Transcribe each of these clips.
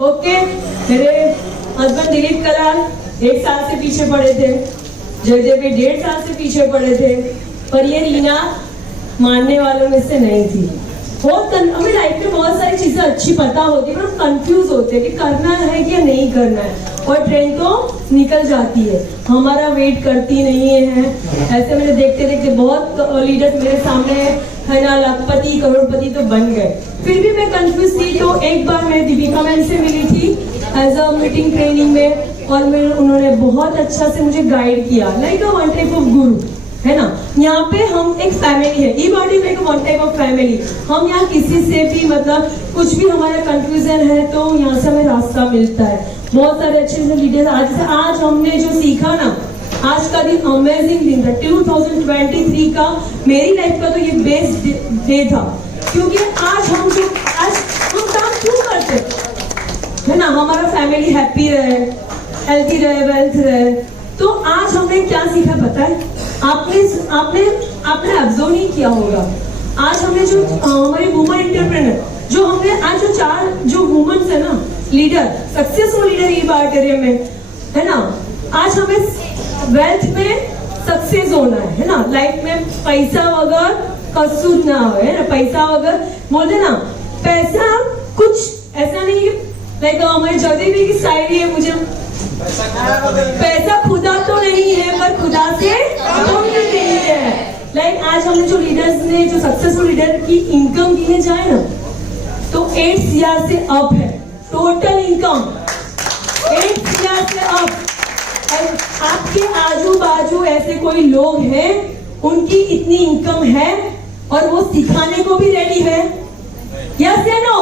Okay, मेरे husband Dilip Kalal 1 साल से पीछे पड़े थे, जयदेव भी 1.5 साल से पीछे पड़े थे, पर ये रीना मानने वालों में से नहीं थी। हमें लाइफ में बहुत सारी चीजें अच्छी पता होती है पर हम कंफ्यूज होते हैं कि करना है कि नहीं करना है, और ट्रेन तो निकल जाती है, हमारा वेट करती नहीं है। ऐसे मैंने देखते देखते बहुत लीडर्स मेरे सामने है ना, लखपति करोड़पति तो बन गए, फिर भी मैं कंफ्यूज थी। तो एक बार मैं दीपिका मैम से मिली थी एज अ मीटिंग ट्रेनिंग में, और उन्होंने बहुत अच्छा से मुझे गाइड किया, like a one type of guru, है ना। यहाँ पे हम एक फैमिली है, ई body like one type of family. हम यहाँ किसी से भी मतलब कुछ भी हमारा कंफ्यूजन है तो यहाँ से हमें रास्ता मिलता है। बहुत सारे अच्छे लीडर्स आज हमने जो सीखा ना, आज का दिन अमेजिंग दिन था। 2023 का मेरी लाइफ का तो ये बेस्ट डे था, क्योंकि आज हम काम क्यों करते है ना, हमारा फैमिली हैप्पी रहे, हेल्थी रहे, वेल्थ रहे। तो आज हमने क्या सीखा पता है? आपने ऑब्जर्व नहीं किया होगा। आज हमने जो हमारी वुमन एंटरप्रेन्योर, जो हमने आज जो 4 जो वुमेन्स है ना, लीडर, सक्सेसफुल लीडर ये बात एरिया में है ना, आज हमें वेल्थ में सक्सेस होना है ना, लाइफ में पैसा वगैरह कसूर ना हो, है ना। पैसा वगैरह बोलते ना, पैसा कुछ ऐसा नहीं है, लाइक हमारे जगदेवी की शायरी है, मुझे पैसा खुदा तो नहीं है पर खुदा से कम भी नहीं है। लाइक आज हमने जो लीडर्स ने, जो सक्सेसफुल लीडर की इनकम गिने जाए ना तो 8 CR से अप है टोटल इनकम, 8 CR से अप। और आपके आजू बाजू ऐसे कोई लोग हैं उनकी इतनी इनकम है और वो सिखाने को भी रेडी है? यस या नो?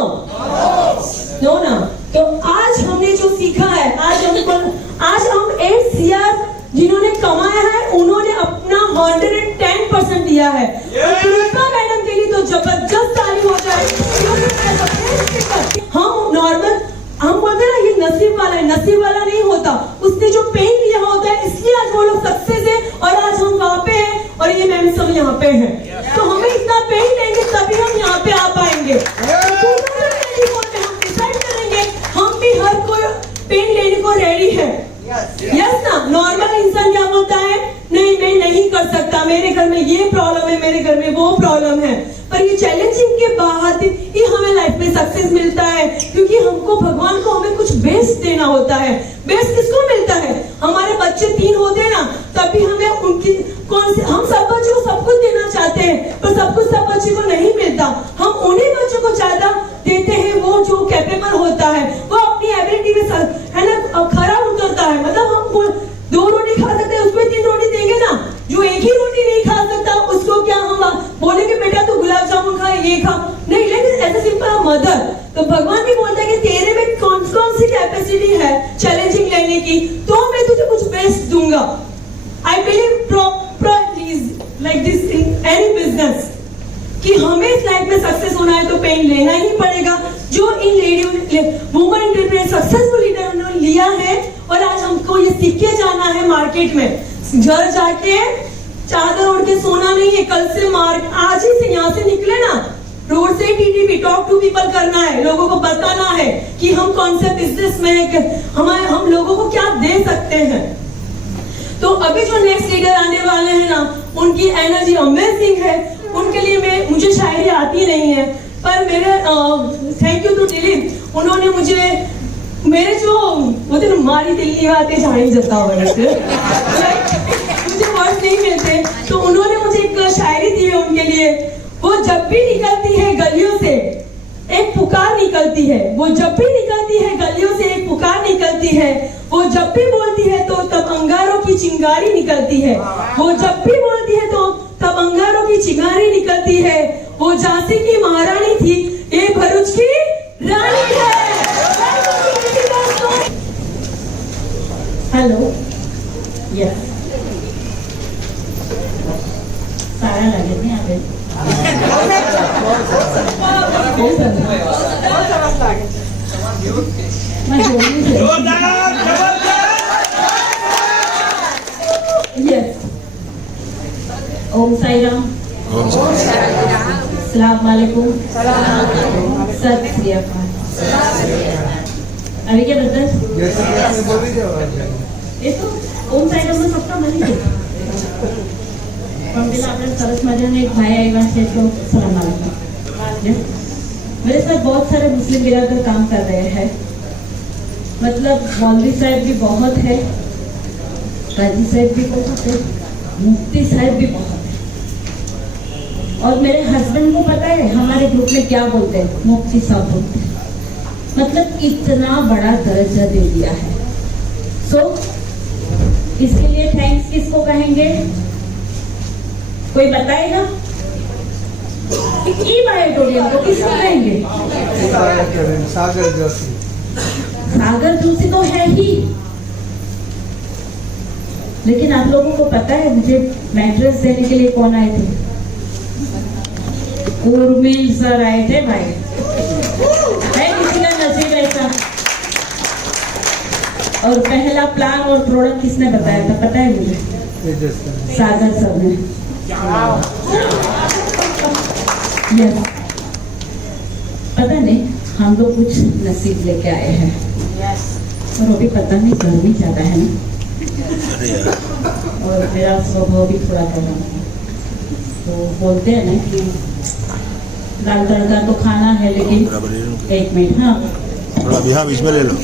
नो ना। तो आज हमने जो सीखा है, आज हम 8 CR जिन्होंने कमाया है उन्होंने अपना 110% दिया है। कृपा मैडम के लिए तो जबरदस्त ताली हो जाए। हम नॉर्मल, हम बोलते हैं ना ये नसीब वाला है, नसीब वाला नहीं होता, उसने जो पेन लिया होता है, इसलिए आज वो लोग सक्सेस है और आज हम वहाँ पे हैं और ये मैम सब यहाँ पे हैं। तो हमें इतना पेन लेंगे तभी हम यहाँ पे आ पाएंगे। हम डिसाइड करेंगे, हम भी हर कोई पेन लेने को रेडी है। यस ना। नॉर्मल इंसान क्या बोलता है, नहीं मैं नहीं कर सकता, मेरे घर में ये प्रॉब्लम है, मेरे घर में वो प्रॉब्लम है। पर ये चैलेंजिंग के बाद ही हमें लाइफ में सक्सेस मिलता है, क्योंकि हमको भगवान को हमें कुछ बेस्ट देना होता है। बेस्ट किसको मिलता है? हमारे बच्चे 3 होते हैं ना, तभी हमें उनकी हम सब बच्चों को सब कुछ देना चाहते हैं, पर सब कुछ सब बच्चे को नहीं मिलता। हम उन्हीं बच्चों को ज्यादा देते हैं वो जो कैपेबल होता है, वो अपनी एबिलिटी में है ना खरा उतरता है। मतलब हम 2 रोटी खा सकते हैं, उसमें 3 रोटी देंगे ना। जो एक ही रोटी नहीं खा सकता उसको क्या हम बोलेंगे बेटा तू गुलाब जामुन खा, ये खा? नहीं। लेकिन ऐसा सिंपल मदर, तो भगवान भी बोलता है कि तेरे में कौन सी कैपेसिटी है चैलेंजिंग लेने की, तो मैं तुझे कुछ बेस्ट दूंगा। I believe like this in any business कि हमें इस लाइफ में सक्सेस होना है तो पेन लेना ही पड़ेगा। जो इन lady woman entrepreneur successful leader उन्होंने लिया है, और आज हमको ये सीख के जाना है मार्केट में। घर जाके चादर ओढ़ के सोना नहीं है, कल से आज ही से यहाँ से निकले ना, रोड से टीटीपी टॉक टू पीपल करना है, लोगों को बताना है कि हम कौन से बिजनेस में है, हम लोगों को क्या दे सकते हैं। तो अभी जो नेक्स्ट लीडर आने वाले हैं ना, उनकी एनर्जी अमेजिंग है। उनके लिए मुझे शायरी आती नहीं है, पर मेरे थैंक यू टू दिलीप, उन्होंने मुझे मेरे जो वो दिन मारी दिल नहीं आते जानी जता हुआ मुझे वर्ड नहीं मिलते, तो उन्होंने मुझे एक शायरी दी है उनके लिए। वो जब भी निकलती है गलियों से एक पुकार निकलती है, वो जब भी निकलती है गलियों से एक पुकार निकलती है, वो जब भी बोलती है तो तब अंगारों की चिंगारी निकलती है, वो जब भी बोलती है तो तब अंगारों की चिंगारी निकलती है। वो झांसी की महारानी थी, ये भरूच की रानी है। हेलो, यस सारा लगे थे यहाँ पे यस। ओम साई राम, अस्सलाम वालेकुम, सत श्री अकाल। अभी क्या बद्दल yes. એ તો ઓમ સાઈડ સપ્તા મળી ગઈ પણ પેલા આપણે સરસ મજાના એક ભાઈ આવ્યા છે તો સલામ આલેકુમ मेरे साथ बहुत सारे मुस्लिम बिरादर काम कर रहे हैं मतलब मौलवी साहब भी बहुत है काजी साहब भी बहुत है मुफ्ती साहब भी बहुत है और मेरे हस्बैंड को पता है हमारे ग्रुप में क्या बोलते हैं मुफ्ती साहब बोलते हैं मतलब इतना बड़ा दर्जा दे दिया है सो इसके लिए थैंक्स किसको कहेंगे कोई बताएगा ई-बायोटोरियम को किसको कहेंगे सागर जोशी सागर जोशी तो है ही लेकिन आप लोगों को पता है मुझे मैट्रेस देने के लिए कौन आए थे उर्मिल सर आए थे भाई है किसी का नसीब ऐसा और पहला प्लान और प्रोडक्ट किसने बताया था पता है मुझे सागर सर ने यस पता नहीं हम लोग कुछ नसीब लेके आए हैं और वो भी पता नहीं गर्मी ज्यादा है ना और मेरा स्वभाव भी थोड़ा गर्म है तो बोलते हैं ना कि दाल तड़का तो खाना है लेकिन एक मिनट हाँ थोड़ा भी हाँ बीच में ले लो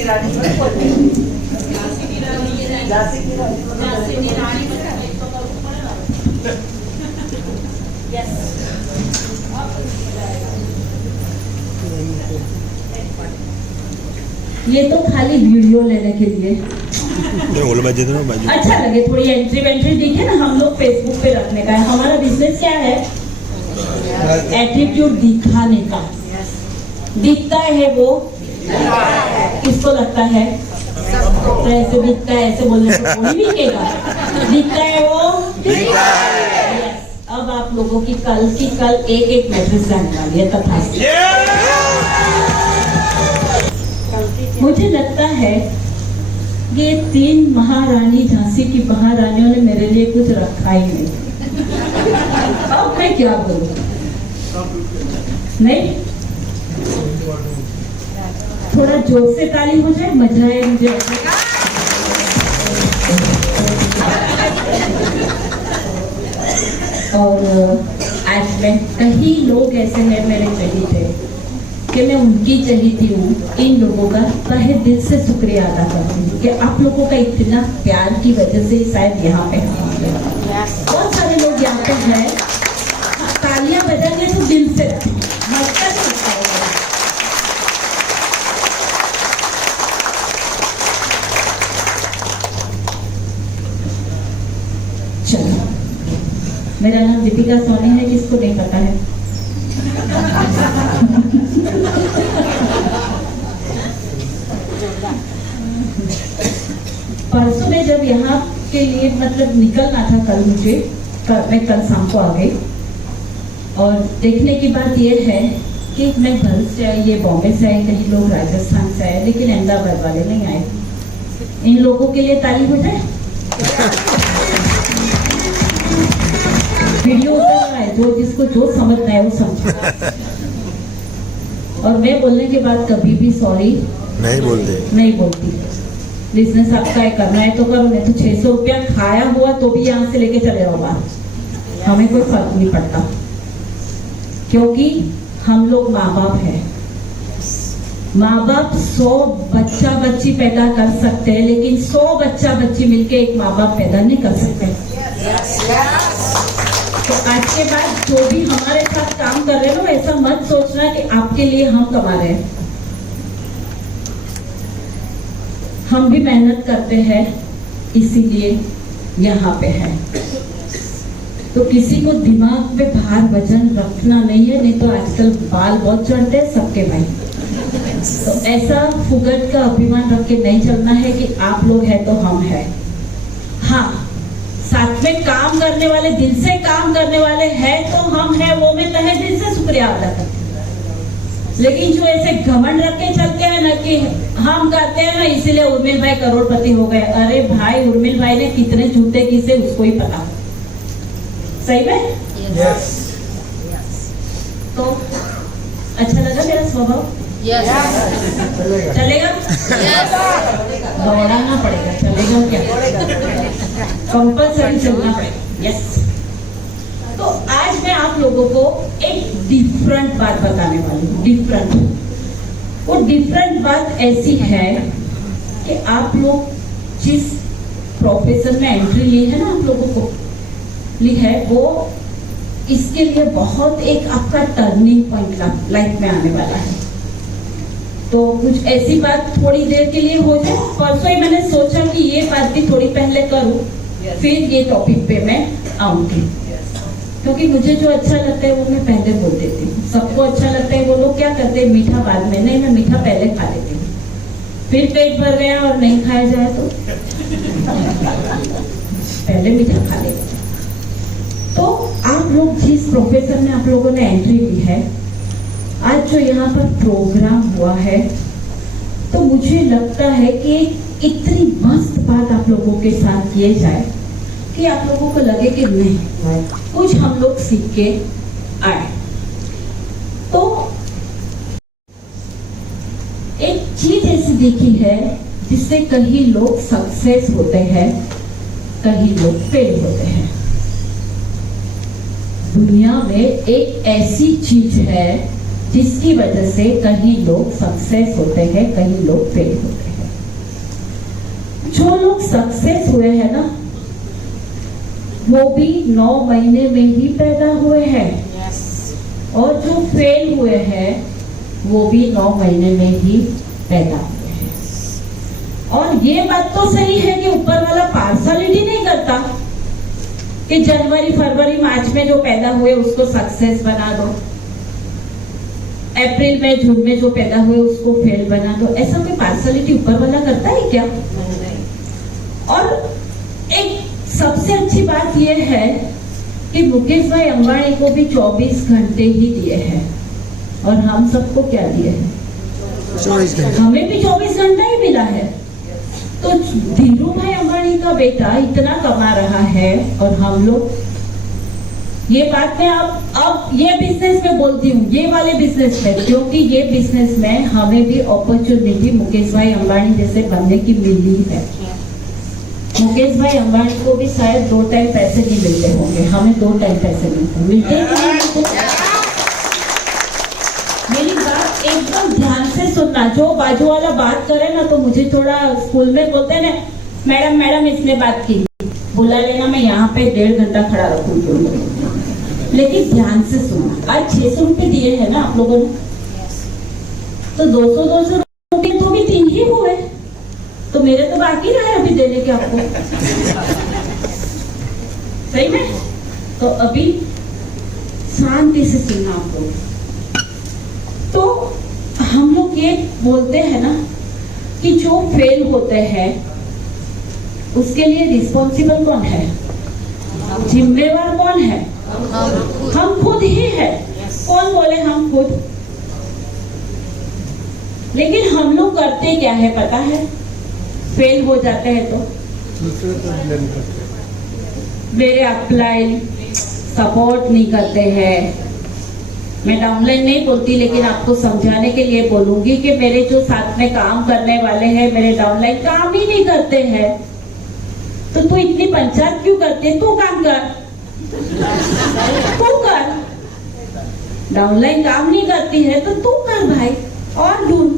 ये तो खाली वीडियो लेने के लिए अच्छा लगे थोड़ी एंट्री वेंट्री दिखे ना हम लोग फेसबुक पे रखने का है हमारा बिजनेस क्या है एटीट्यूड दिखाने का दिखता है वो किसको लगता है तो ऐसे दिखता है ऐसे बोलने से कोई नहीं दिखेगा दिखता है वो Yes. अब आप लोगों की कल एक एक मैट्रिक्स जाने वाली है तथा मुझे लगता है ये 3 महारानी झांसी की महारानियों ने मेरे लिए कुछ रखा ही नहीं अब मैं क्या बोलूं नहीं थोड़ा जोर से ताली हो जाए मजा आए मुझे और आज में कई लोग ऐसे हैं मेरे चहित है कि मैं उनकी चहीती हूँ इन लोगों का तहे दिल से शुक्रिया अदा करती हूँ कि आप लोगों का इतना प्यार की वजह से शायद यहाँ पे बहुत सारे लोग यहाँ पे हैं तालियां बजाएंगे तो दिल से मजा आता है चलो मेरा नाम दीपिका सोनी है किसको नहीं पता है परसों में जब यहाँ के लिए मतलब निकलना था कल मुझे मैं कल शाम को आ गई और देखने की बात यह है कि मैं घर से आई ये बॉम्बे से आई कहीं लोग राजस्थान से आए लेकिन अहमदाबाद वाले नहीं आए इन लोगों के लिए ताली हो जाए वीडियो है जो जिसको जो समझना है वो समझ और मैं बोलने के बाद कभी भी सॉरी नहीं बोलती बिजनेस आपका है करना है तो करो नहीं तो 600 रुपया खाया हुआ तो भी यहाँ से लेके चले जाओ बाहर हमें कोई फर्क नहीं पड़ता क्योंकि हम लोग माँ बाप है माँ बाप 100 बच्चा बच्ची पैदा कर सकते हैं लेकिन 100 बच्चा बच्ची मिलके एक माँ बाप पैदा नहीं कर सकते तो आज के बाद जो भी हमारे साथ काम कर रहे हो ऐसा मत सोचना कि आपके लिए हम कमा रहे हैं हम भी मेहनत करते हैं इसीलिए यहाँ पे है तो किसी को दिमाग पे भार वजन रखना नहीं है नहीं तो आजकल बाल बहुत चढ़ते हैं सबके भाई तो ऐसा फुगट का अभिमान रख के नहीं चलना है कि आप लोग हैं तो हम हैं हाँ साथ में काम करने वाले दिल से काम करने वाले हैं तो हम हैं वो मैं तहे दिल से शुक्रिया अदा करती हूँ लेकिन जो ऐसे घमंड रख के चलते हैं ना कि हम करते हैं ना इसीलिए उर्मिल भाई करोड़पति हो गए अरे भाई उर्मिल भाई ने कितने जूते किसे उसको ही पता सही में yes. तो अच्छा लगा मेरा स्वभाव चलेगा। चलेगा? दौड़ाना पड़ेगा, चलेगा क्या? कंपल्सरी चलना पड़ेगा। यस। तो आज मैं आप लोगों को एक डिफरेंट बात बताने वाली हूँ। डिफरेंट, वो डिफरेंट बात ऐसी है कि आप लोग जिस प्रोफेशन में एंट्री ली है ना, आप लोगों को ली है, वो इसके लिए बहुत एक आपका टर्निंग पॉइंट लाइफ में आने वाला है। तो कुछ ऐसी बात थोड़ी देर के लिए हो जाए। परसों ही मैंने सोचा कि ये बात भी थोड़ी पहले करूं, फिर ये टॉपिक पे मैं आऊंगी, क्योंकि मुझे जो अच्छा लगता है वो मैं पहले बोल देती हूँ। सबको अच्छा लगता है, वो लोग क्या करते हैं मीठा बाद में, नहीं मैं मीठा पहले खा लेती हूँ, फिर पेट भर गया और नहीं खाया जाए तो पहले मीठा खा लेते। तो आप लोग जिस प्रोफेशन में आप लोगों ने एंट्री ली है, आज जो यहाँ पर प्रोग्राम हुआ है, तो मुझे लगता है कि इतनी मस्त बात आप लोगों के साथ किए जाए कि आप लोगों को लगे कि नहीं कुछ हम लोग सीख के आए। तो एक चीज ऐसी देखी है जिससे कहीं लोग सक्सेस होते हैं, कहीं लोग फेल होते हैं। दुनिया में एक ऐसी चीज है जिसकी वजह से कहीं लोग सक्सेस होते हैं, कहीं लोग फेल होते हैं। जो लोग सक्सेस हुए हैं ना, वो भी 9 महीने में ही पैदा हुए हैं, और जो फेल हुए हैं वो भी 9 महीने में ही पैदा हुए हैं। और ये बात तो सही है कि ऊपर वाला पार्शलिटी नहीं करता कि जनवरी फरवरी मार्च में जो पैदा हुए उसको सक्सेस बना दो, अप्रैल में जून में जो पैदा हुए उसको फेल बना दो। ऐसा कोई पार्शलिटी ऊपर वाला करता है क्या? और एक सबसे अच्छी बात यह है कि मुकेश भाई अंबानी को भी 24 घंटे ही दिए हैं, और हम सबको क्या दिए हैं? 24 घंटे। हमें भी 24 घंटा ही मिला है। तो धीरू भाई अंबानी का बेटा इतना कमा रहा है, और हम लोग, ये बात मैं अब ये बिजनेस में बोलती हूँ, ये वाले बिजनेस में, क्योंकि ये बिजनेस में हमें भी अपॉर्चुनिटी मुकेश भाई अंबानी जैसे बनने की मिली है। मुकेश भाई अंबानी को भी शायद 2 टाइम पैसे नहीं मिलते होंगे, हमें 2 टाइम पैसे मिलते हैं। मेरी बात एकदम ध्यान से सुनना। जो बाजू वाला बात करे ना, तो मुझे थोड़ा स्कूल में बोलते हैं ना, मैडम मैडम इसने बात की, बुला लेना, मैं यहाँ पे 1.5 घंटा खड़ा रखूंगी। लेकिन ध्यान से सुनना। आज 600 रुपए दिए हैं ना आप लोगों ने, तो 200 रुपए तो भी 3 ही हुए, तो मेरे तो बाकी रहे अभी देने के आपको। सही में? तो अभी शांति से सुनना आप लोग। तो हम लोग ये बोलते हैं ना कि जो फेल होते हैं उसके लिए रिस्पॉन्सिबल कौन है? जिम्मेवार कौन है? हम खुद ही है। कौन बोले? हम खुद। लेकिन हम लोग करते क्या है पता है? फेल हो जाते हैं तो दूसरे को ब्लेम करते हैं। मेरे अपलाइन सपोर्ट नहीं करते हैं। मैं डाउनलाइन नहीं बोलती, लेकिन आपको समझाने के लिए बोलूंगी कि मेरे जो साथ में काम करने वाले हैं, मेरे डाउनलाइन काम ही नहीं करते हैं। तो तू इतनी पंचायत क्यों करती है? तू काम कर, तू कर। डाउनलाइन काम नहीं करती है तो तू कर भाई, और ढूंढ।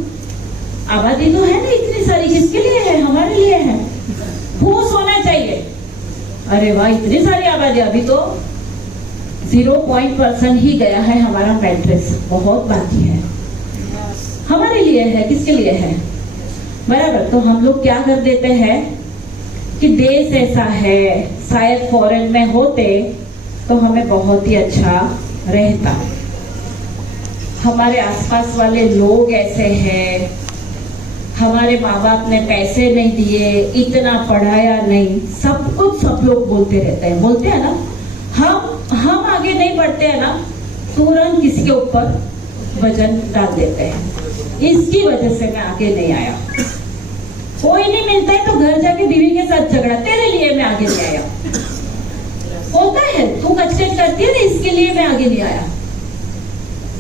आबादी तो है ना इतनी सारी, किसके लिए है? हमारे लिए है। ठोस होना चाहिए। अरे वाह, इतनी सारी आबादी, अभी तो 0% ही गया है हमारा मैट्रिक्स, बहुत बाकी है। हमारे लिए है, किसके लिए है? बराबर। तो हम लोग क्या कर देते हैं कि देश ऐसा है, शायद फॉरेन में होते तो हमें बहुत ही अच्छा रहता। हमारे आसपास वाले लोग ऐसे हैं, हमारे माँ बाप ने पैसे नहीं दिए, इतना पढ़ाया नहीं, सब कुछ सब लोग बोलते रहते हैं। बोलते हैं ना, हम आगे नहीं बढ़ते हैं ना, तुरंत किसी के ऊपर वजन डाल देते हैं। इसकी वजह से मैं आगे नहीं आया। कोई नहीं मिलता है तो घर जाके बीवी के साथ झगड़ा, तेरे लिए मैं आगे नहीं आया। होता है, तू कचकच करती है ना, इसके लिए मैं आगे नहीं आया।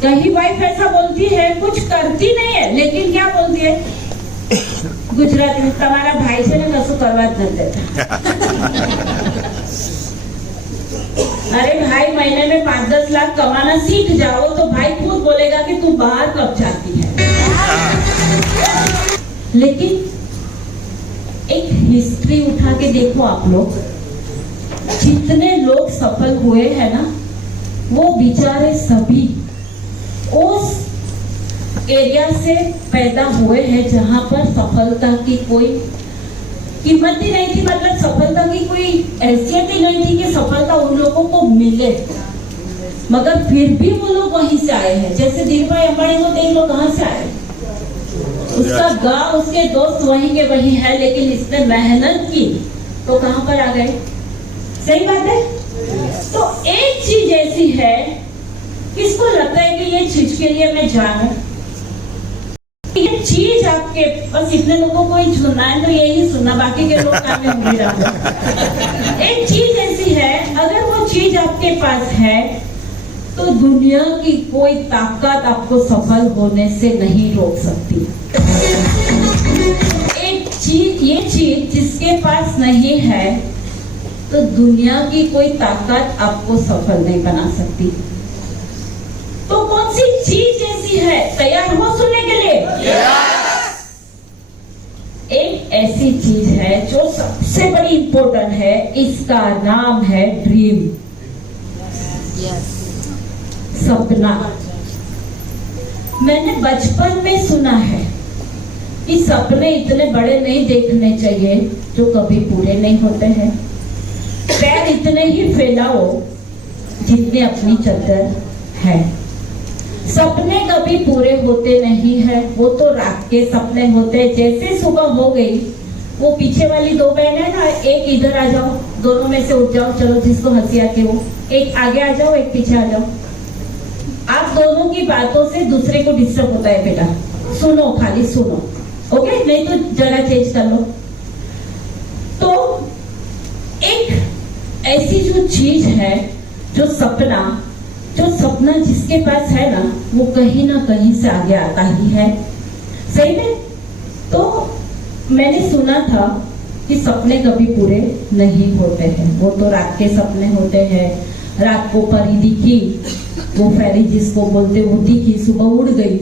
कहीं वाइफ ऐसा बोलती है, कुछ करती नहीं है, लेकिन क्या बोलती है गुजराती में, तुम्हारा भाई से ने कसो करवा ज न देता। अरे भाई, महीने में 5-10 लाख कमाना सीख जाओ तो भाई खुद बोलेगा कि तू बाहर कब जाती है। लेकिन एक हिस्ट्री उठा के देखो आप लोग, जितने लोग सफल हुए हैं ना, वो बेचारे सभी उस एरिया से पैदा हुए हैं जहां पर सफलता की कोई कीमत ही नहीं थी, मतलब सफलता की कोई हैसियत ही नहीं थी कि सफलता उन लोगों को मिले, मगर फिर भी वो लोग वहीं से आए हैं। जैसे धीरूभाई अंबानी को देख लो, कहां से आए, उसका गांव, उसके दोस्त वहीं के वहीं है, लेकिन इसने मेहनत की तो कहां पर आ गए। सही बात है। तो एक चीज ऐसी है, किसको लगता है कि ये चीज के लिए मैं जानूं, ये चीज आपके बस इतने लोगों को ही सुनना है तो यही सुनना, बाकी के लोग काम में उंगली डालो। एक चीज ऐसी है, अगर वो चीज आपके पास है तो दुनिया की कोई ताकत आपको सफल होने से नहीं रोक सकती। एक चीज, ये चीज जिसके पास नहीं है तो दुनिया की कोई ताकत आपको सफल नहीं बना सकती। तो कौन सी चीज ऐसी है, तैयार हो सुनने के लिए? एक ऐसी चीज है जो सबसे बड़ी इंपॉर्टेंट है, इसका नाम है ड्रीम, सपना। मैंने बचपन में सुना है कि सपने इतने बड़े नहीं देखने चाहिए जो कभी पूरे नहीं होते हैं, पैर इतने ही फैलाओ जितने अपनी चादर है। सपने कभी पूरे होते नहीं है, वो तो रात के सपने होते हैं। जैसे सुबह हो गई, वो पीछे वाली 2 बहन है ना, एक इधर आ जाओ, दोनों में से उठ जाओ, चलो जिसको हंसी आती है वो, एक आगे आ जाओ, एक पीछे आ जाओ। आप दोनों की बातों से दूसरे को डिस्टर्ब होता है बेटा, सुनो, खाली सुनो, ओके, नहीं तो जगह चेंज कर लो। तो एक ऐसी जो चीज है, जो सपना जिसके पास है ना, वो कहीं ना कहीं से आगे आता ही है। सही में? तो मैंने सुना था कि सपने कभी पूरे नहीं होते हैं, वो तो रात के सपने होते हैं। रात को परी दिखी, वो फेरी जिसको बोलते वो दिखी, सुबह उड़ गई,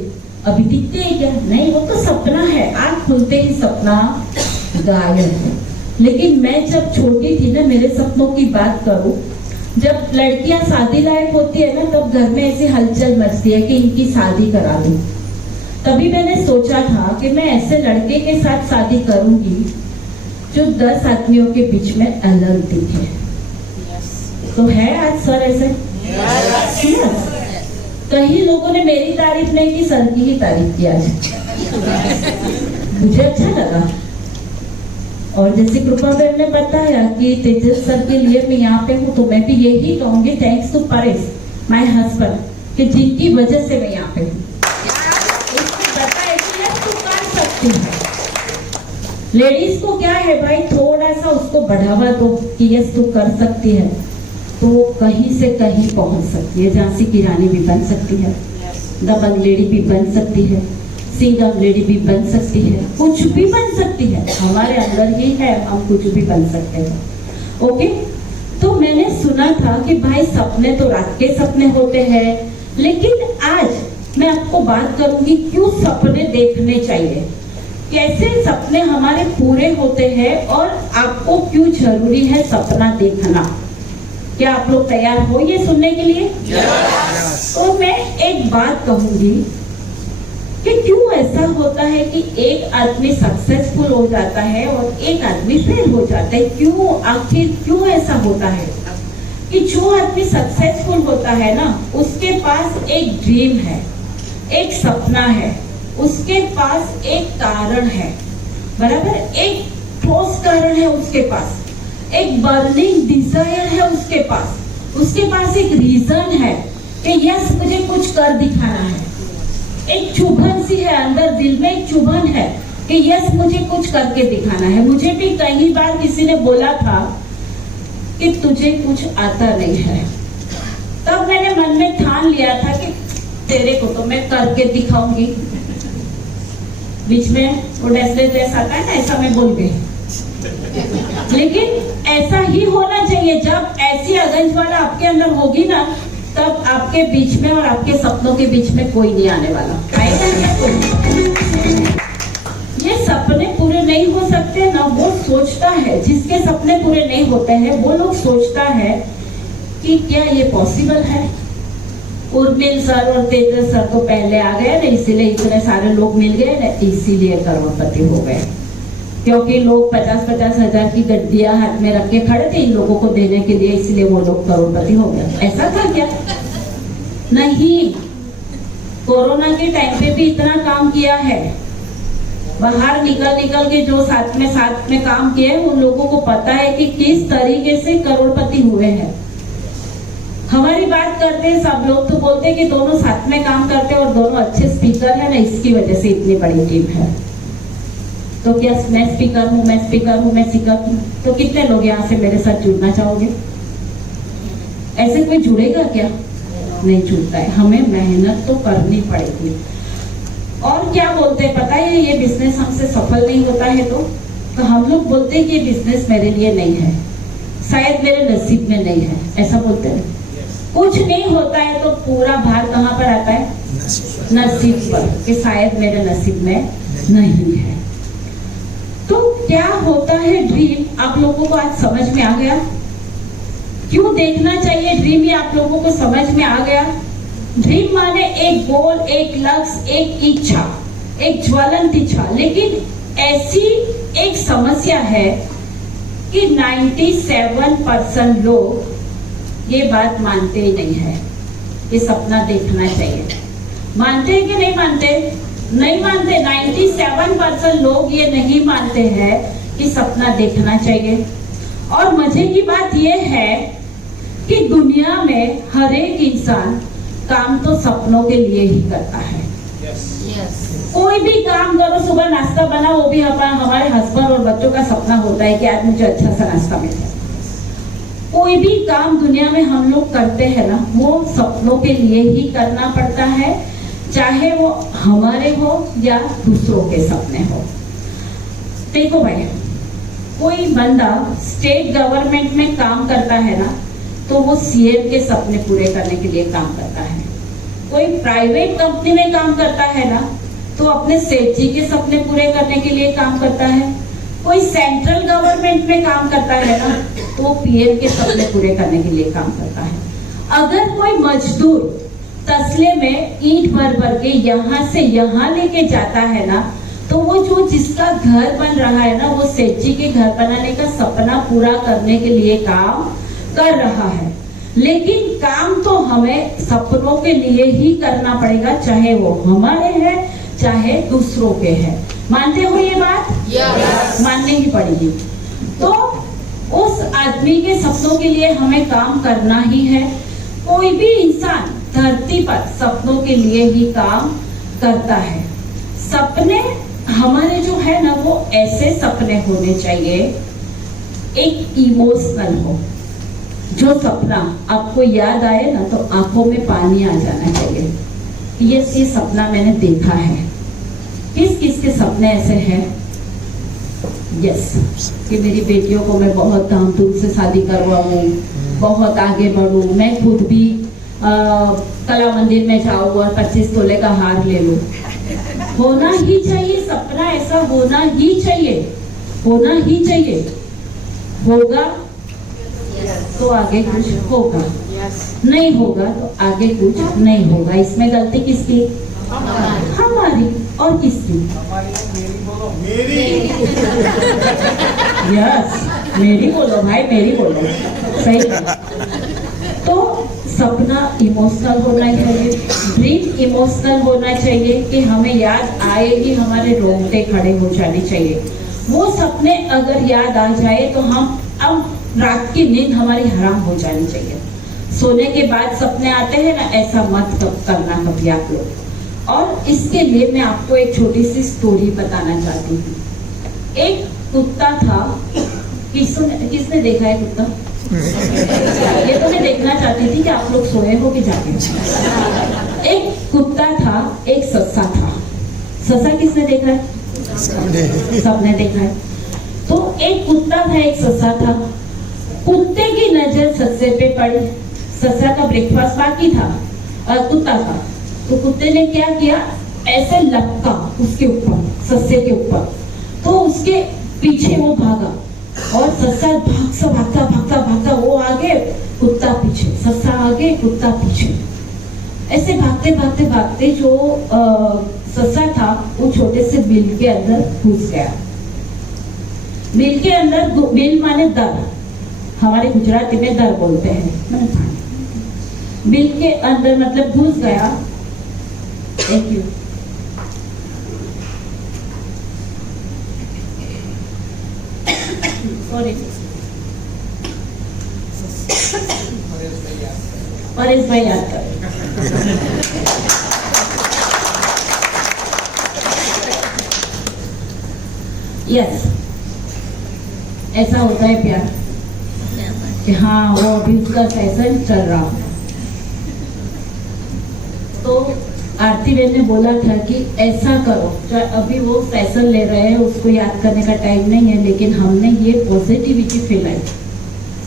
अभी दिखते हैं क्या? नहीं, वो तो सपना है, आँख खुलते ही सपना गायब। लेकिन मैं जब छोटी थी ना, मेरे सपनों की बात करूं, जब लड़कियां शादी लायक होती है ना, तब घर में ऐसी हलचल मचती है कि इनकी शादी करा दूं। तभी मैंने सोचा था कि मैं ऐसे लड़के के साथ शादी करूंगी जो 10 आदमियों के बीच में अलग दिखे। तो है आज सर ऐसे? कई लोगों ने मेरी तारीफ नहीं की, सर की ही तारीफ की आज। मुझे अच्छा लगा। और जैसे कृपा बहन ने बताया कि तेजस सर के लिए मैं यहाँ पे हूँ, तो मैं भी यही कहूंगी, thanks to Paresh my husband, कि जिनकी वजह से मैं यहाँ पे हूँ। इससे बताया कि तू कर सकती है। लेडीज को क्या है भाई, थोड़ा सा उसको बढ़ावा दो कि यस तू कर सकती है, तो कहीं से कहीं पहुंच सकती है। झांसी की रानी भी बन सकती है, दबंग लेडी भी बन सकती है, सिंगम लेडी भी बन सकती है, कुछ भी बन सकती है। हमारे अंदर ही है, हम कुछ भी बन सकते हैं। ओके, तो मैंने सुना था कि भाई सपने तो रात के सपने होते हैं, लेकिन आज मैं आपको बात करूंगी क्यों सपने देखने चाहिए, कैसे सपने हमारे पूरे होते हैं और आपको क्यों जरूरी है सपना देखना। क्या आप लोग तैयार हो ये सुनने के लिए? तो मैं एक बात कहूंगी कि क्यों ऐसा होता है कि एक आदमी सक्सेसफुल हो जाता है और एक आदमी फेल हो जाता है। क्यों, आखिर क्यों ऐसा होता है कि जो आदमी सक्सेसफुल होता है ना, उसके पास एक ड्रीम है, एक सपना है, उसके पास एक कारण है, बराबर, एक ठोस कारण है उसके पास, एक बर्निंग डिजायर है उसके पास एक रीजन है कि यस मुझे कुछ कर दिखाना है। एक चुभन सी है अंदर, दिल में एक चुभन है कि यस मुझे कुछ करके दिखाना है। मुझे भी कई बार किसी ने बोला था कि तुझे कुछ आता नहीं है, तब मैंने मन में ठान लिया था कि तेरे को तो मैं करके दिखाऊंगी। बीच में वो डेस्परेट आता है ना, ऐसा मैं बोल गई। लेकिन ऐसा ही होना चाहिए। जब ऐसी अगंज वाला आपके अंदर होगी ना, तब आपके बीच में और आपके सपनों के बीच में कोई नहीं आने वाला। आएगा क्या कोई? ये सपने पूरे नहीं हो सकते ना, वो सोचता है। जिसके सपने पूरे नहीं होते हैं वो लोग सोचता है कि क्या ये पॉसिबल है। उर्मिल सर और तेजस सर तो पहले आ गए ना, इसीलिए इतने सारे लोग मिल गए ना, इसीलिए करोड़पति हो गए। क्योंकि लोग 50-50 हजार की गड्डियां हाथ में रख के खड़े थे इन लोगों को देने के लिए, इसलिए वो लोग करोड़पति हो गए। ऐसा था क्या? नहीं। कोरोना के टाइम पे भी इतना काम किया है। बाहर निकल के जो साथ में काम किए, उन लोगों को पता है कि किस तरीके से करोड़पति हुए हैं। हमारी बात करते हैं सब लोग तो बोलते हैं कि दोनों साथ में काम करते हैं और दोनों अच्छे स्पीकर है ना, इसकी वजह से इतनी बड़ी टीम है। तो क्या मैं स्पीकर हूँ, तो कितने लोग यहाँ से मेरे साथ जुड़ना चाहोगे? ऐसे कोई जुड़ेगा क्या? नहीं जुड़ता है। हमें मेहनत तो करनी पड़ेगी। और क्या बोलते हैं पता है, ये बिजनेस हमसे सफल नहीं होता है तो हम लोग बोलते हैं कि ये बिजनेस मेरे लिए नहीं है, शायद मेरे नसीब में नहीं है, ऐसा बोलते हैं। कुछ नहीं होता है तो पूरा भार कहाँ पर आता है? नसीब पर, कि शायद मेरे नसीब में नहीं है। तो क्या होता है ड्रीम, आप लोगों को आज समझ में आ गया? क्यों देखना चाहिए ड्रीम, ये आप लोगों को समझ में आ गया? ड्रीम माने एक गोल, एक लक्ष्य, एक इच्छा, एक ज्वलंत इच्छा। लेकिन ऐसी एक समस्या है कि 97% लोग ये बात मानते ही नहीं है कि सपना देखना चाहिए। मानते हैं कि नहीं मानते? नहीं मानते। 97% लोग ये नहीं मानते हैं कि सपना देखना चाहिए। और मजे की बात ये है कि दुनिया में हर एक इंसान काम तो सपनों के लिए ही करता है। कोई भी काम करो, सुबह नाश्ता बना, वो भी हमारे हस्बैंड और बच्चों का सपना होता है कि आज मुझे अच्छा सा नाश्ता मिल जाए। कोई भी काम दुनिया में हम लोग करते हैं ना, वो सपनों के लिए ही करना पड़ता है, चाहे वो हमारे हो या दूसरों के सपने हो। देखो भाई, कोई बंदा स्टेट गवर्नमेंट में काम करता है ना, तो वो सीएम के सपने पूरे करने के लिए काम करता है। कोई प्राइवेट कंपनी में काम करता है ना, तो अपने सेठ जी के सपने पूरे करने के लिए काम करता है। कोई सेंट्रल गवर्नमेंट में काम करता है ना, तो वो पीएम के सपने पूरे करने के लिए काम करता है। अगर कोई मजदूर तसले में ईंट भर के यहाँ से यहाँ लेके जाता है ना, तो वो जो जिसका घर बन रहा है ना, वो सेठ जी के घर बनाने का सपना पूरा करने के लिए काम कर रहा है। लेकिन काम तो हमें सपनों के लिए ही करना पड़ेगा, चाहे वो हमारे हैं चाहे दूसरों के हैं। मानते हो ये बात? yes. मानने ही पड़ेगी। तो उस आदमी के सपनों के लिए हमें काम करना ही है। कोई भी इंसान धरती पर सपनों के लिए ही काम करता है। सपने हमारे जो है ना, वो ऐसे सपने होने चाहिए, एक इमोशनल हो। जो सपना आपको याद आए ना, तो आंखों में पानी आ जाना चाहिए। ये सपना मैंने देखा है। किस किस के सपने ऐसे हैं? यस, कि मेरी बेटियों को मैं बहुत धामधूम से शादी करवाऊं, बहुत आगे बढ़ूं, मैं खुद भी कला मंदिर में जाऊं और 25 तोले का हार ले लूं। होना ही चाहिए, सपना ऐसा होना ही चाहिए, होना ही चाहिए। होगा तो आगे कुछ होगा, नहीं होगा तो आगे कुछ नहीं होगा। इसमें गलती किसकी? हमारी। और किसकी? यस, मेरी बोलो भाई, मेरी बोलो। सही है। तो सपना इमोशनल होना चाहिए, ड्रीम इमोशनल होना चाहिए कि हमें याद आएगी, हमारे रोंगटे खड़े हो जाने चाहिए। वो सपने अगर याद आ जाए तो हम अब रात की नींद हमारी हराम हो जानी चाहिए। सोने के बाद सपने आते हैं ना, ऐसा मत करना कभी आप लोग। और इसके लिए मैं आपको एक छोटी सी स्टोरी बताना चाहती हूँ। एक कुत्ता था, किसने देखा है कुत्ता? ये तो मैं देखना चाहती थी कि आप लोग सोए हो कि जागे हो। एक कुत्ता था, एक सस्सा था। सस्सा किसने देखा है? सबने देखा है। तो एक कुत्ता था, एक सस्सा था। कुत्ते की नजर सस्से पे पड़ी। सस्सा का ब्रेकफास्ट बाकी था, कुत्ता का। तो कुत्ते ने क्या किया, ऐसे लपका उसके ऊपर, सस्से के ऊपर। तो उसके पीछे वो भागा और सस्सा भागता भागता भागता, वो आगे कुत्ता पीछे, सस्सा आगे कुत्ता पीछे। ऐसे भागते भागते भागते जो सस्सा था वो छोटे से बिल के अंदर घुस गया। बिल के अंदर, बिल माने दर, हमारे गुजराती में दर बोलते हैं। बिल के अंदर मतलब घुस गया। Thank you. सॉरी। परेश भाई याद कर। यस, ऐसा होता है प्यार कि हाँ वो अभी उसका सेशन चल रहा। तो आरती बहन ने बोला था कि ऐसा करो, जो अभी वो सेशन ले रहे हैं उसको याद करने का टाइम नहीं है, लेकिन हमने ये पॉजिटिविटी फैलाई।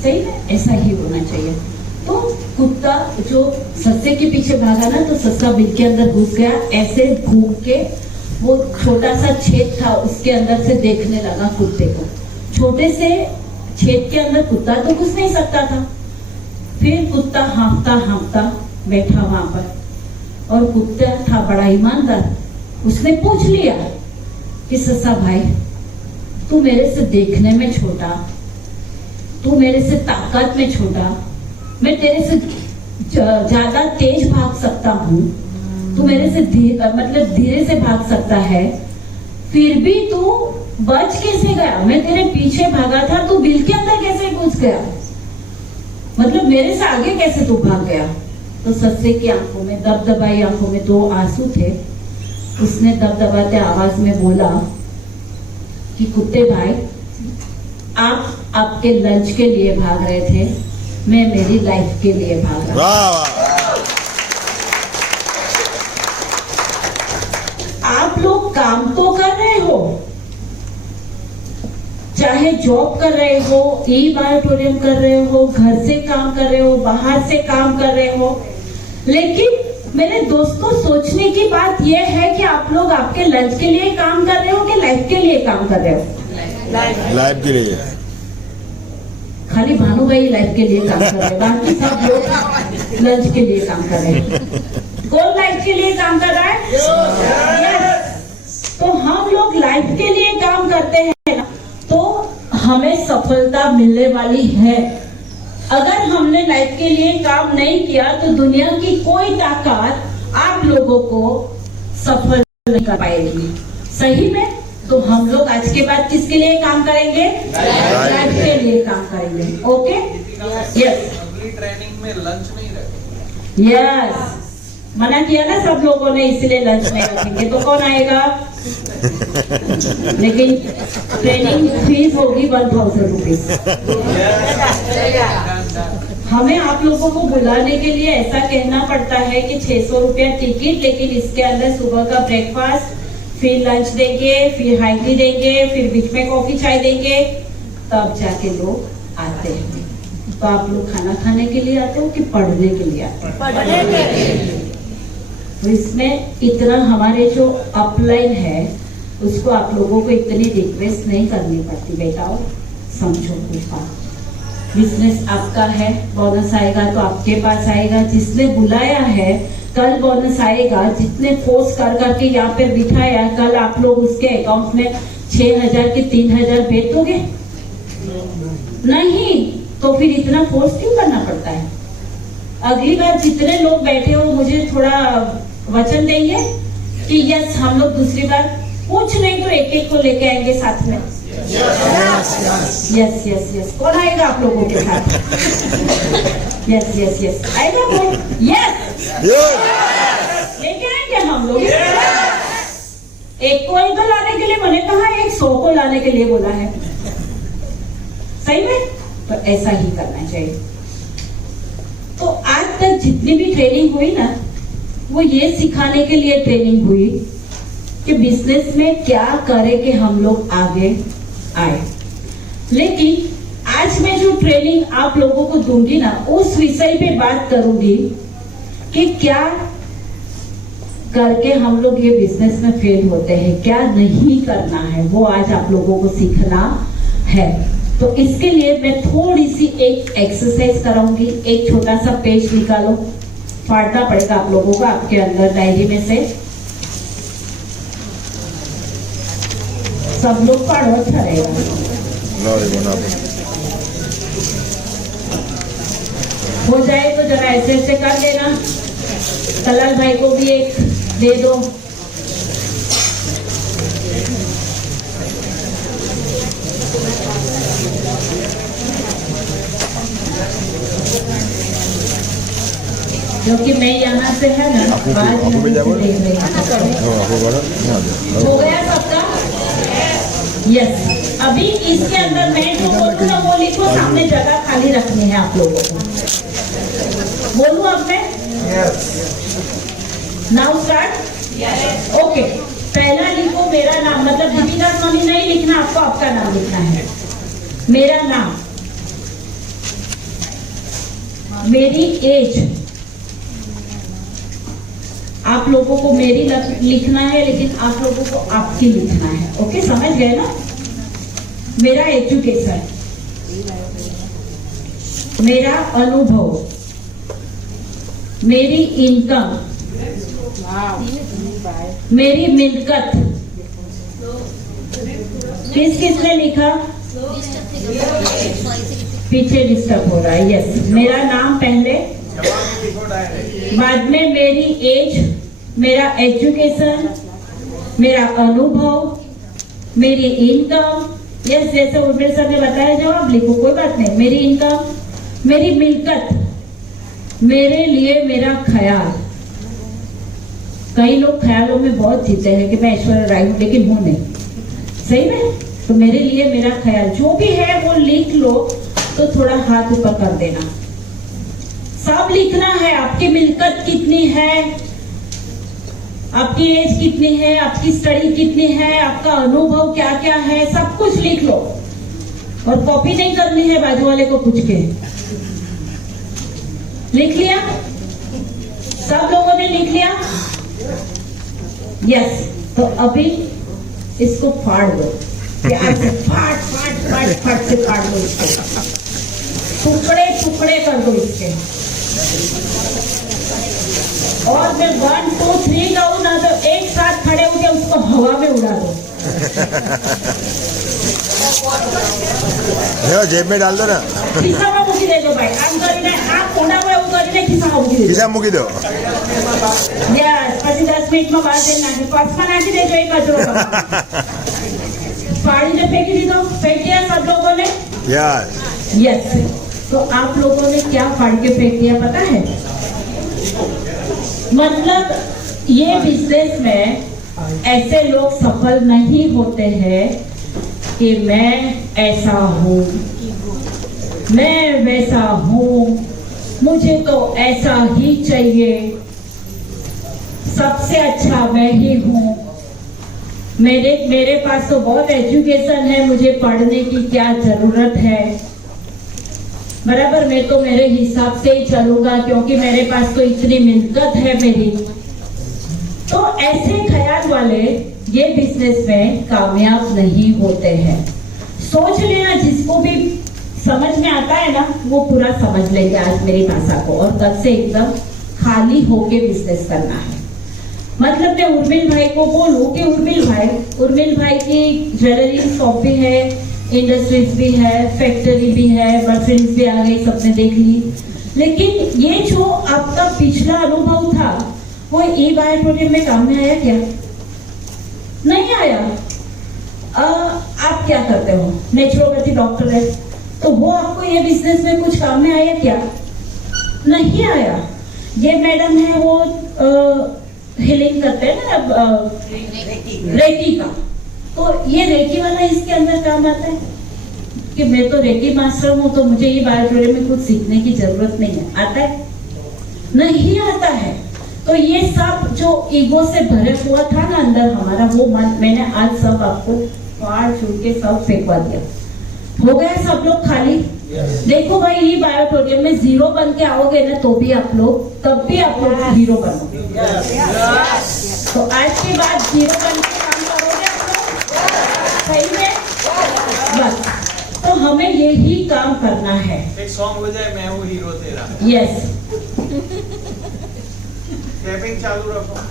सही है, ऐसा ही होना चाहिए। तो कुत्ता जो सस्से के पीछे भागा ना, तो सस्सा बिल के अंदर घुस गया। ऐसे घूम के वो छोटा सा छेद था उसके अंदर से देखने लगा कुत्ते को। छोटे से छेद के अंदर कुत्ता तो घुस नहीं सकता था। फिर कुत्ता हाँफता हाँफता बैठा वहां पर, और कुत्ता था बड़ा ईमानदार। उसने पूछ लिया कि सस्सा भाई, तू मेरे से देखने में छोटा, तू मेरे से ताकत में छोटा, मैं तेरे से ज्यादा तेज भाग सकता हूँ, तू मेरे से मतलब धीरे से भाग सकता है, फिर भी तू बच कैसे गया? मैं तेरे पीछे भागा था, तू बिल के अंदर कैसे घुस गया? मतलब मेरे से आगे कैसे तू भाग गया? तो सस्से की आंखों में, दबदबाई आंखों में 2 आंसू थे। उसने दबदबाते आवाज में बोला कि कुत्ते भाई, आप आपके लंच के लिए भाग रहे थे, मैं मेरी लाइफ के लिए भाग रहा हूं। आप लोग काम तो कर रहे हो, चाहे जॉब कर रहे हो, ई-ऑडिटोरियम कर रहे हो, घर से काम कर रहे हो, बाहर से काम कर रहे हो, लेकिन मेरे दोस्तों सोचने की बात यह है कि आप लोग आपके लंच के लिए काम कर रहे हो कि लाइफ के लिए काम कर रहे हो? लाइफ के लिए। खाली भानु भाई लाइफ के लिए काम कर रहे हैं, बाकी सब लोग लंच के लिए काम कर रहे हैं। कौन लाइफ के लिए काम कर रहा है? yes. तो हम लोग लाइफ के लिए काम करते हैं तो हमें सफलता मिलने वाली है। अगर हमने लाइफ के लिए काम नहीं किया तो दुनिया की कोई ताकत आप लोगों को सफल नहीं कर पाएगी। सही में? तो हम लोग आज के बाद किसके लिए काम करेंगे? लाइफ के लिए काम करेंगे। ओके? यस। अगली ट्रेनिंग में लंच नहीं रखेंगे। यस, मना किया ना सब लोगों ने, इसलिए लंच नहीं रखेंगे। तो कौन आएगा? लेकिन ट्रेनिंग फीस होगी 1000 रुपीज। हमें आप लोगों को बुलाने के लिए ऐसा कहना पड़ता है कि 600 रुपया टिकट, लेकिन इसके अंदर सुबह का ब्रेकफास्ट, फिर लंच देंगे, फिर हाई टी देंगे, फिर बीच में कॉफी चाय देंगे, तब जाके लोग आते हैं। तो आप लोग खाना खाने के लिए आते हो कि पढ़ने के लिए आते हो? पढ़ने के लिए। तो इसमें इतना हमारे जो अपलाइन है उसको आप लोगों को इतनी रिक्वेस्ट नहीं करनी पड़ती। बेटाओ समझो कुछ बात, बिजनेस आपका है, बोनस आएगा तो आपके पास आएगा। जिसने बुलाया है कल बोनस आएगा। जितने फोर्स कर करके यहाँ पे बिठाया, कल आप लोग उसके अकाउंट में 6000 के 3000 भेज दोगे? नहीं। तो फिर इतना फोर्स क्यों करना पड़ता है? अगली बार जितने लोग बैठे हो मुझे थोड़ा वचन देंगे कि यस, हम लोग दूसरी बार कुछ नहीं तो एक एक को लेके आएंगे साथ में। Yes yes yes. कौन आएगा आप लोगों के साथ? Yes yes yes. आएगा कोई? यस लेके आएंगे हम लोग। एक को तो लाने के लिए मैंने कहा, 100 को लाने के लिए बोला है। सही में? तो ऐसा ही करना चाहिए। तो आज तक जितनी भी ट्रेनिंग हुई ना, वो ये सिखाने के लिए ट्रेनिंग हुई कि बिजनेस में क्या करें कि हम लोग आगे आए। लेकिन आज मैं जो ट्रेनिंग आप लोगों को दूंगी ना, उस विषय पे बात करूंगी कि क्या करके हम लोग ये बिजनेस में फेल होते हैं, क्या नहीं करना है, वो आज आप लोगों को सीखना है। तो इसके लिए मैं थोड़ी सी एक एक्सरसाइज कराऊंगी। एक छोटा सा पेज निकालो, फाड़ना पड़ेगा आप लोगों को आपके अंदर डायरी में से। सब लोग फाड़ो, अच्छा रहेगा। हो जाए तो जरा ऐसे ऐसे कर देना। कलाल भाई को भी एक दे दो। क्योंकि मैं यहाँ से है ना, बाद में देख रही हो गया सबका। यस, अभी इसके अंदर मैं जो बोलूँ ना वो लिखो, सामने जगह खाली रखनी है आप लोगों को। बोलूँ अब मैं? Now start. ओके, पहला लिखो मेरा नाम, मतलब दीपिका स्वामी नहीं लिखना आपको, आपका नाम लिखना है। मेरा नाम, मेरी एज, आप लोगों को मेरी लिखना है लेकिन आप लोगों को आपकी लिखना है। ओके, समझ गए ना? मेरा एजुकेशन, मेरा अनुभव, मेरी इनकम, मेरी मिल्कत। किसने लिखा? पीछे डिस्टर्ब हो रहा है। यस, मेरा नाम पहले, बाद में मेरी एज, मेरा एजुकेशन, मेरा अनुभव, मेरी इनकम। यस, जैसे उर्मिल सर ने बताया, जवाब लिखो, कोई बात नहीं। मेरी इनकम, मेरी मिल्कत, मेरे लिए मेरा ख्याल। कई लोग ख्यालों में बहुत जीते हैं कि मैं ऐश्वर्या राय हूं, लेकिन हूं नहीं। सही में? तो मेरे लिए मेरा ख्याल जो भी है वो लिख लो। तो थोड़ा हाथ ऊपर कर देना, सब लिखना है। आपकी मिल्कत कितनी है, आपकी एज कितनी है, आपकी स्टडी कितनी है, आपका अनुभव क्या क्या है, सब कुछ लिख लो। और कॉपी नहीं करनी है बाजू वाले को पूछ के। लिख लिया? सब लोगों ने लिख लिया? यस, तो अभी इसको फाड़ दो, प्यार से फाड़ फाड़ फाड़ फाड़ से फाड़ दो इसको, टुकड़े टुकड़े कर दो इसके। और मैं 1 2 3 कहूँ ना तो एक साथ खड़े होकर उसको हवा में उड़ा दो। जेब में डाल दो ना। खिस्साમાં મૂકી દેજો ભાઈ, આમ કરીને આ કોંડામાં એવું કરીને ખિસ્સામાં મૂકી દેજો। ખિસ્સામાં મૂકી દો। યસ, પછી 10 મિનિટમાં બહાર જઈને નાખી, પર્સમાં નાખી દેજો એ કચરો। फाड़ीने फेंक दीजिए, फेंक दिया सब लोगों ने? यस। तो आप लोगों ने क्या फाड़ के फेंक दिया पता है? मतलब ये बिजनेस में ऐसे लोग सफल नहीं होते हैं कि मैं ऐसा हूँ, मैं वैसा हूँ, मुझे तो ऐसा ही चाहिए, सबसे अच्छा मैं ही हूँ, मेरे पास तो बहुत एजुकेशन है, मुझे पढ़ने की क्या जरूरत है, बराबर, मैं तो मेरे हिसाब से ही चलूंगा क्योंकि मेरे पास तो इतनी मिल्कत है मेरी। तो ऐसे ख्याल वाले ये बिजनेस में कामयाब नहीं होते हैं। सोच लेना, जिसको भी समझ में आता है ना वो पूरा समझ लेगा आज मेरी भाषा को, और कल से एकदम खाली होके बिजनेस करना है। मतलब मैं उर्मिल भाई को बोलूं कि उर्मिल भाई की ज्वेलरी शॉप भी है, इंडस्ट्रीज भी है, फैक्ट्री भी है, मशीन्स भी आ गई, सबने देख ली। लेकिन ये जो आपका पिछला अनुभव था वो ई बायो प्रोग्राम में काम में आया क्या? नहीं आया। आप क्या करते हो? नेचुरोपैथी डॉक्टर है, तो वो आपको ये बिजनेस में कुछ काम में आया क्या? नहीं आया। ये मैडम है वो हीलिंग करते हैं ना, रेकी का, तो ये रेकी वाला इसके अंदर काम आता है? कि मैं तो रेकी मास्टर हूँ तो मुझे ये बायोट्यूटोरियल में कुछ सीखने की जरूरत नहीं है। आता है? नहीं आता है। तो ये सब जो ईगो से भरे हुआ था ना अंदर हमारा, वो मन मैंने आज सब आपको फाड़ छूट के सब फेंकवा दिया। हो गया सब लोग खाली। देखो भाई, ये बायोट्यूटोरियल में जीरो बन के आओगे ना तो भी आप लोग, तब भी आप लोग हीरो बनोगे। तो आज के बाद जीरो बन के काम करोगे आप लोग, सही में? बस, तो हमें यही काम करना है। एक सॉन्ग हो जाए, मैं हूँ हीरो तेरा। यस, क्लैपिंग चालू रखो।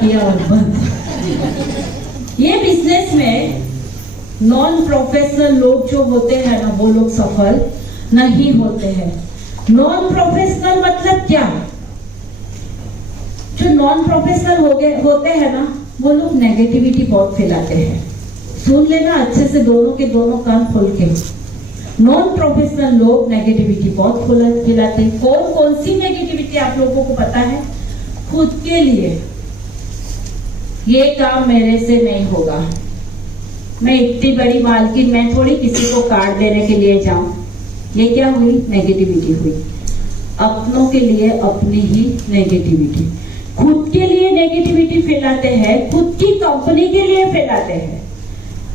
किया और बंद। ये बिजनेस में नॉन प्रोफेशनल लोग जो होते हैं ना, वो लोग सफल नहीं होते हैं। नॉन प्रोफेशनल मतलब क्या? जो नॉन प्रोफेशनल होते हैं ना, वो लोग नेगेटिविटी बहुत फैलाते हैं। सुन लेना अच्छे से, दोनों के दोनों कान खोल के। नॉन प्रोफेशनल लोग नेगेटिविटी बहुत फैलाते हैं। कौन सी नेगेटिविटी आप लोगों को पता है? खुद के लिए, ये काम मेरे से नहीं होगा, मैं इतनी बड़ी मालकिन, मैं थोड़ी किसी को कार्ड देने के लिए जाऊं। ये क्या हुई? नेगेटिविटी हुई। अपनों के लिए अपनी ही नेगेटिविटी, खुद के लिए नेगेटिविटी फैलाते हैं, खुद की कंपनी के लिए फैलाते हैं।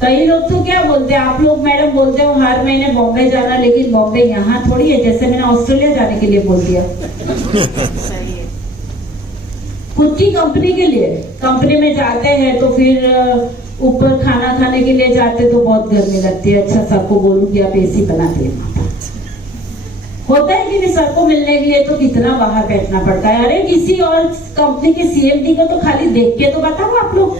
कई लोग तो क्या बोलते हैं, आप लोग मैडम बोलते हो हर महीने बॉम्बे जाना, लेकिन बॉम्बे यहाँ थोड़ी है, जैसे मैंने ऑस्ट्रेलिया जाने के लिए बोल दिया। खुद की कंपनी के लिए, कंपनी में जाते हैं तो फिर ऊपर खाना खाने के लिए जाते तो बहुत गर्मी लगती है। अच्छा, सबको बोलूं कि आप एसी बना दे। होता है कि नहीं? सबको मिलने के लिए तो कितना बाहर बैठना पड़ता है। अरे किसी और कंपनी के सीएमडी को तो खाली देख के तो बताओ आप लोग।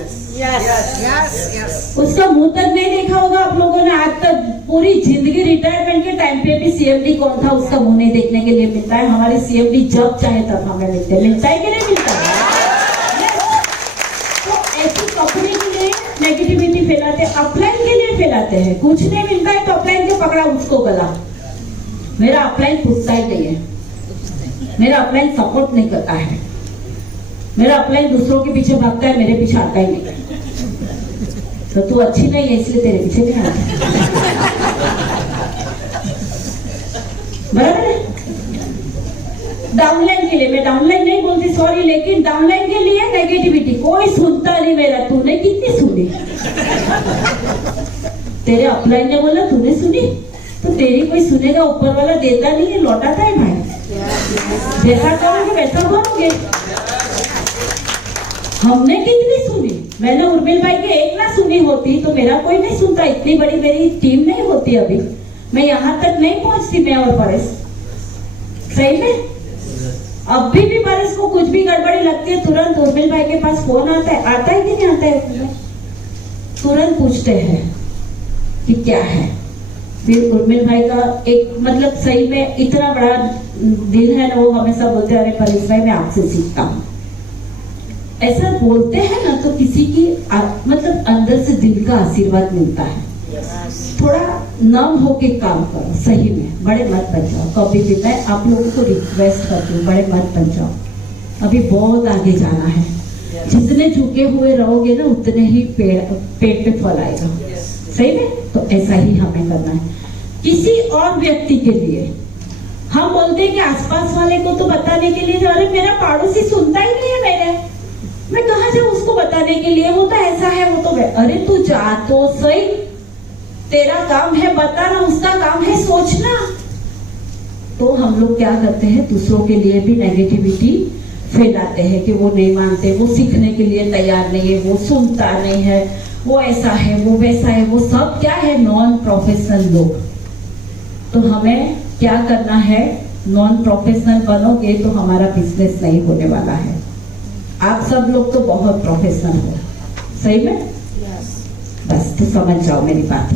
उसका मुंह तक नहीं देखा होगा आप लोगों ने आज तक। पूरी जिंदगी रिटायरमेंट के टाइम पे भी सीएमडी कौन था उसका मुंह नहीं देखने के लिए मिलता है। हमारे सीएमडी जब चाहे तब हमें मिलता है कि नहीं मिलता है? तो ऐसी कंपनी के लिए नेगेटिविटी फैलाते हैं, अपलाइन के लिए फैलाते हैं। कुछ नहीं मिलता है तो अपलाइन के पकड़ा उसको गला। मेरा अपलाइन पूछता ही नहीं है, मेरा अपलाइन सपोर्ट नहीं करता है, मेरा अपलाइन दूसरों के पीछे भागता है, मेरे पीछे आता ही नहीं। तो तू अच्छी नहीं है इसलिए तेरे पीछे नहीं आता। बराबर है? डाउनलाइन के लिए, मैं डाउनलाइन नहीं बोलती सॉरी, लेकिन डाउनलाइन के लिए नेगेटिविटी कोई सुनता नहीं मेरा। तूने कितनी सुनी? तेरे अपलाइन ने बोला तूने सुनी, तो तेरी कोई सुनेगा? ऊपर वाला देता नहीं है, लौटाता है भाई। जैसा करोगे वैसा करोगे। हमने कितनी सुनी? मैंने उर्मिल भाई के एक ना सुनी होती तो मेरा कोई नहीं सुनता। इतनी बड़ी मेरी टीम नहीं होती, अभी मैं यहाँ तक नहीं पहुंचती, मैं और परेश। सही में? अभी भी परेश को कुछ भी गड़बड़ी लगती है, तुरंत उर्मिल भाई के पास फोन आता है कि नहीं आता है? तुरंत पूछते हैं कि क्या है। फिर उर्मिल भाई का एक मतलब सही में इतना बड़ा दिल है ना, वो हमेशा बोलते हैं अरे परेश भाई मैं आपसे सीखता हूँ। ऐसा बोलते हैं ना तो किसी की मतलब अंदर से दिल का आशीर्वाद मिलता है। थोड़ा नम होके काम करो, सही में बड़े मत बन जाओ कभी भी। मैं आप लोगों को रिक्वेस्ट करती हूँ, बड़े मत बन जाओ। अभी बहुत आगे जाना है। जितने झुके हुए रहोगे ना उतने ही पेट पे फल आएगा। सही में? तो ऐसा ही हमें करना है। किसी और व्यक्ति के लिए हम बोलते हैं कि आसपास वाले को तो बताने के लिए, अरे मेरा पड़ोसी सुनता ही नहीं है, मैं कहाँ जाऊँ उसको बताने के लिए? वो तो ऐसा है, वो तो अरे तू जा तो सही, तेरा काम है बताना, उसका काम है सोचना। तो हम लोग क्या करते हैं, दूसरों के लिए भी नेगेटिविटी फैलाते हैं कि वो नहीं मानते, वो सीखने के लिए तैयार नहीं है, वो सुनता नहीं है, वो ऐसा है, वो वैसा है। वो सब क्या है? नॉन प्रोफेशनल लोग। तो हमें क्या करना है? नॉन प्रोफेशनल बनोगे तो हमारा बिजनेस नहीं होने वाला है। आप सब लोग तो बहुत प्रोफेशनल हो, सही में? बस तो समझ जाओ मेरी बात।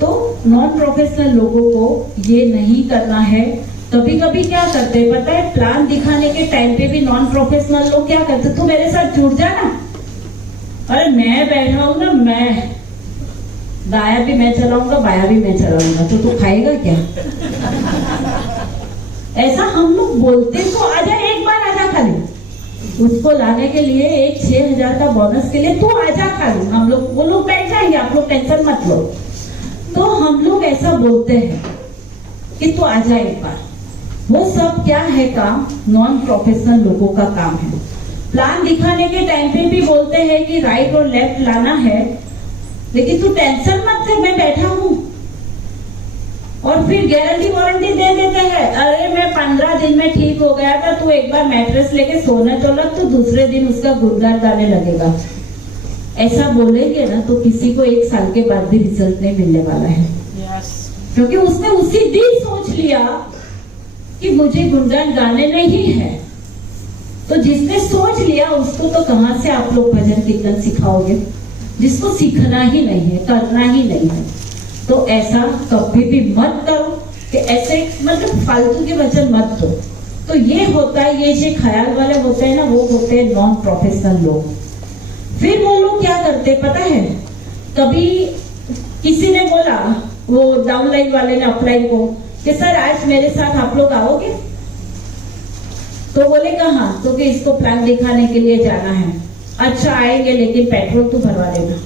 तो नॉन प्रोफेशनल लोगों को ये नहीं करना है। कभी कभी क्या करते हैं पता है? प्लान दिखाने के टाइम पे भी नॉन प्रोफेशनल लोग क्या करते? तू मेरे साथ जुड़ जाना। अरे मैं बैठा हूं ना, मैं दाया भी मैं चलाऊंगा, बाया भी मैं चलाऊंगा, तो तू खाएगा क्या? ऐसा हम लोग बोलते तो आजा, एक बार आजा खाली। उसको लाने के लिए एक 6,000 का बोनस के लिए तू आजा खाली, हम लोग वो लोग बैठ जाएंगे, आप लोग टेंशन मत लो। तो हम लोग ऐसा बोलते हैं कि तू आजा एक बार। वो सब क्या है काम, नॉन प्रोफेशनल लोगों का काम है। प्लान दिखाने के टाइम पे भी बोलते हैं कि राइट और लेफ्ट लाना है, लेकिन तू टेंशन मत ले, मैं बैठा हूं। और फिर गारंटी वारंटी दे देते हैं, अरे मैं 15 दिन में ठीक हो गया था, तू एक बार मैट्रेस लेके सोने तो लग, तो दूसरे दिन उसका गुणगान गाने लगेगा। ऐसा बोलेंगे ना तो किसी को 1 साल के बाद भी रिजल्ट नहीं मिलने वाला है। क्योंकि उसने उसी दिन सोच लिया कि मुझे गुणगान गाने नहीं है। तो जिसने सोच लिया उसको तो कहां से आप लोग भजन कीर्तन सिखाओगे, जिसको सीखना ही नहीं है, करना ही नहीं है। तो ऐसा कभी भी मत करो कि ऐसे मतलब फालतू के वचन मत दो। तो ये होता है, ये जो ख्याल वाले होते हैं ना, वो होते हैं नॉन प्रोफेशनल लोग। फिर वो लोग क्या करते पता है, कभी किसी ने बोला, वो डाउनलाइन वाले ने अपलाइन को, कि सर आज मेरे साथ आप लोग आओगे? तो बोले कहाँ? तो कि इसको प्लान दिखाने के लिए जाना है। अच्छा आएंगे, लेकिन पेट्रोल तो भरवा देना।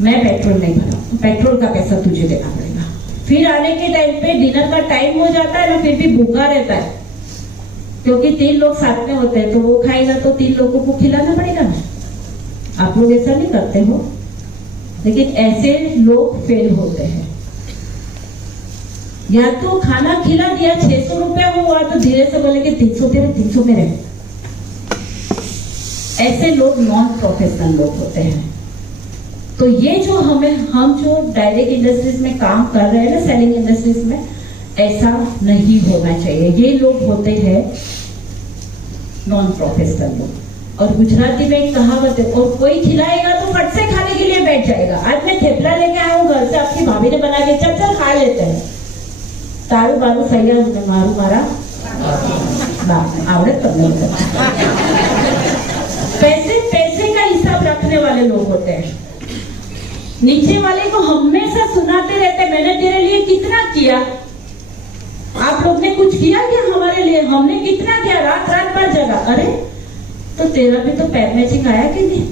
मैं पेट्रोल नहीं भरा, पेट्रोल का पैसा तुझे देना पड़ेगा। फिर आने के टाइम पे डिनर का टाइम हो जाता है ना, फिर भी भूखा रहता है, क्योंकि 3 लोग साथ में होते हैं, तो वो खाएगा तो 3 लोगों को खिलाना पड़ेगा ना। आप लोग ऐसा नहीं करते हो, लेकिन ऐसे लोग फेल होते हैं। या तो खाना खिला दिया, 600 रुपया हुआ तो धीरे से बोले कि 300 तेरे, 300 मेरे। ऐसे लोग नॉन प्रोफेशनल लोग होते हैं। तो ये जो हम जो डायरेक्ट इंडस्ट्रीज में काम कर रहे हैं ना, सेलिंग इंडस्ट्रीज में, ऐसा नहीं होना चाहिए। ये लोग होते हैं नॉन प्रोफेशनल लोग। और गुजराती में एक कहावत है, और कोई खिलाएगा तो फट से खाने के लिए बैठ जाएगा। आज मैं थेपला लेके आया हूँ घर से, आपकी भाभी ने बना के, चल चल खा लेते हैं। तारू बारू सही है, मारू मारा आवड़े तब नहीं। पैसे का हिसाब रखने वाले लोग होते हैं। नीचे वाले को हमेशा सुनाते रहते, मैंने तेरे लिए कितना किया, आप लोग ने कुछ किया क्या हमारे लिए, हमने कितना किया, रात रात भर जगा। अरे तो तेरा भी तो पैर मैचिंग आया कि नहीं,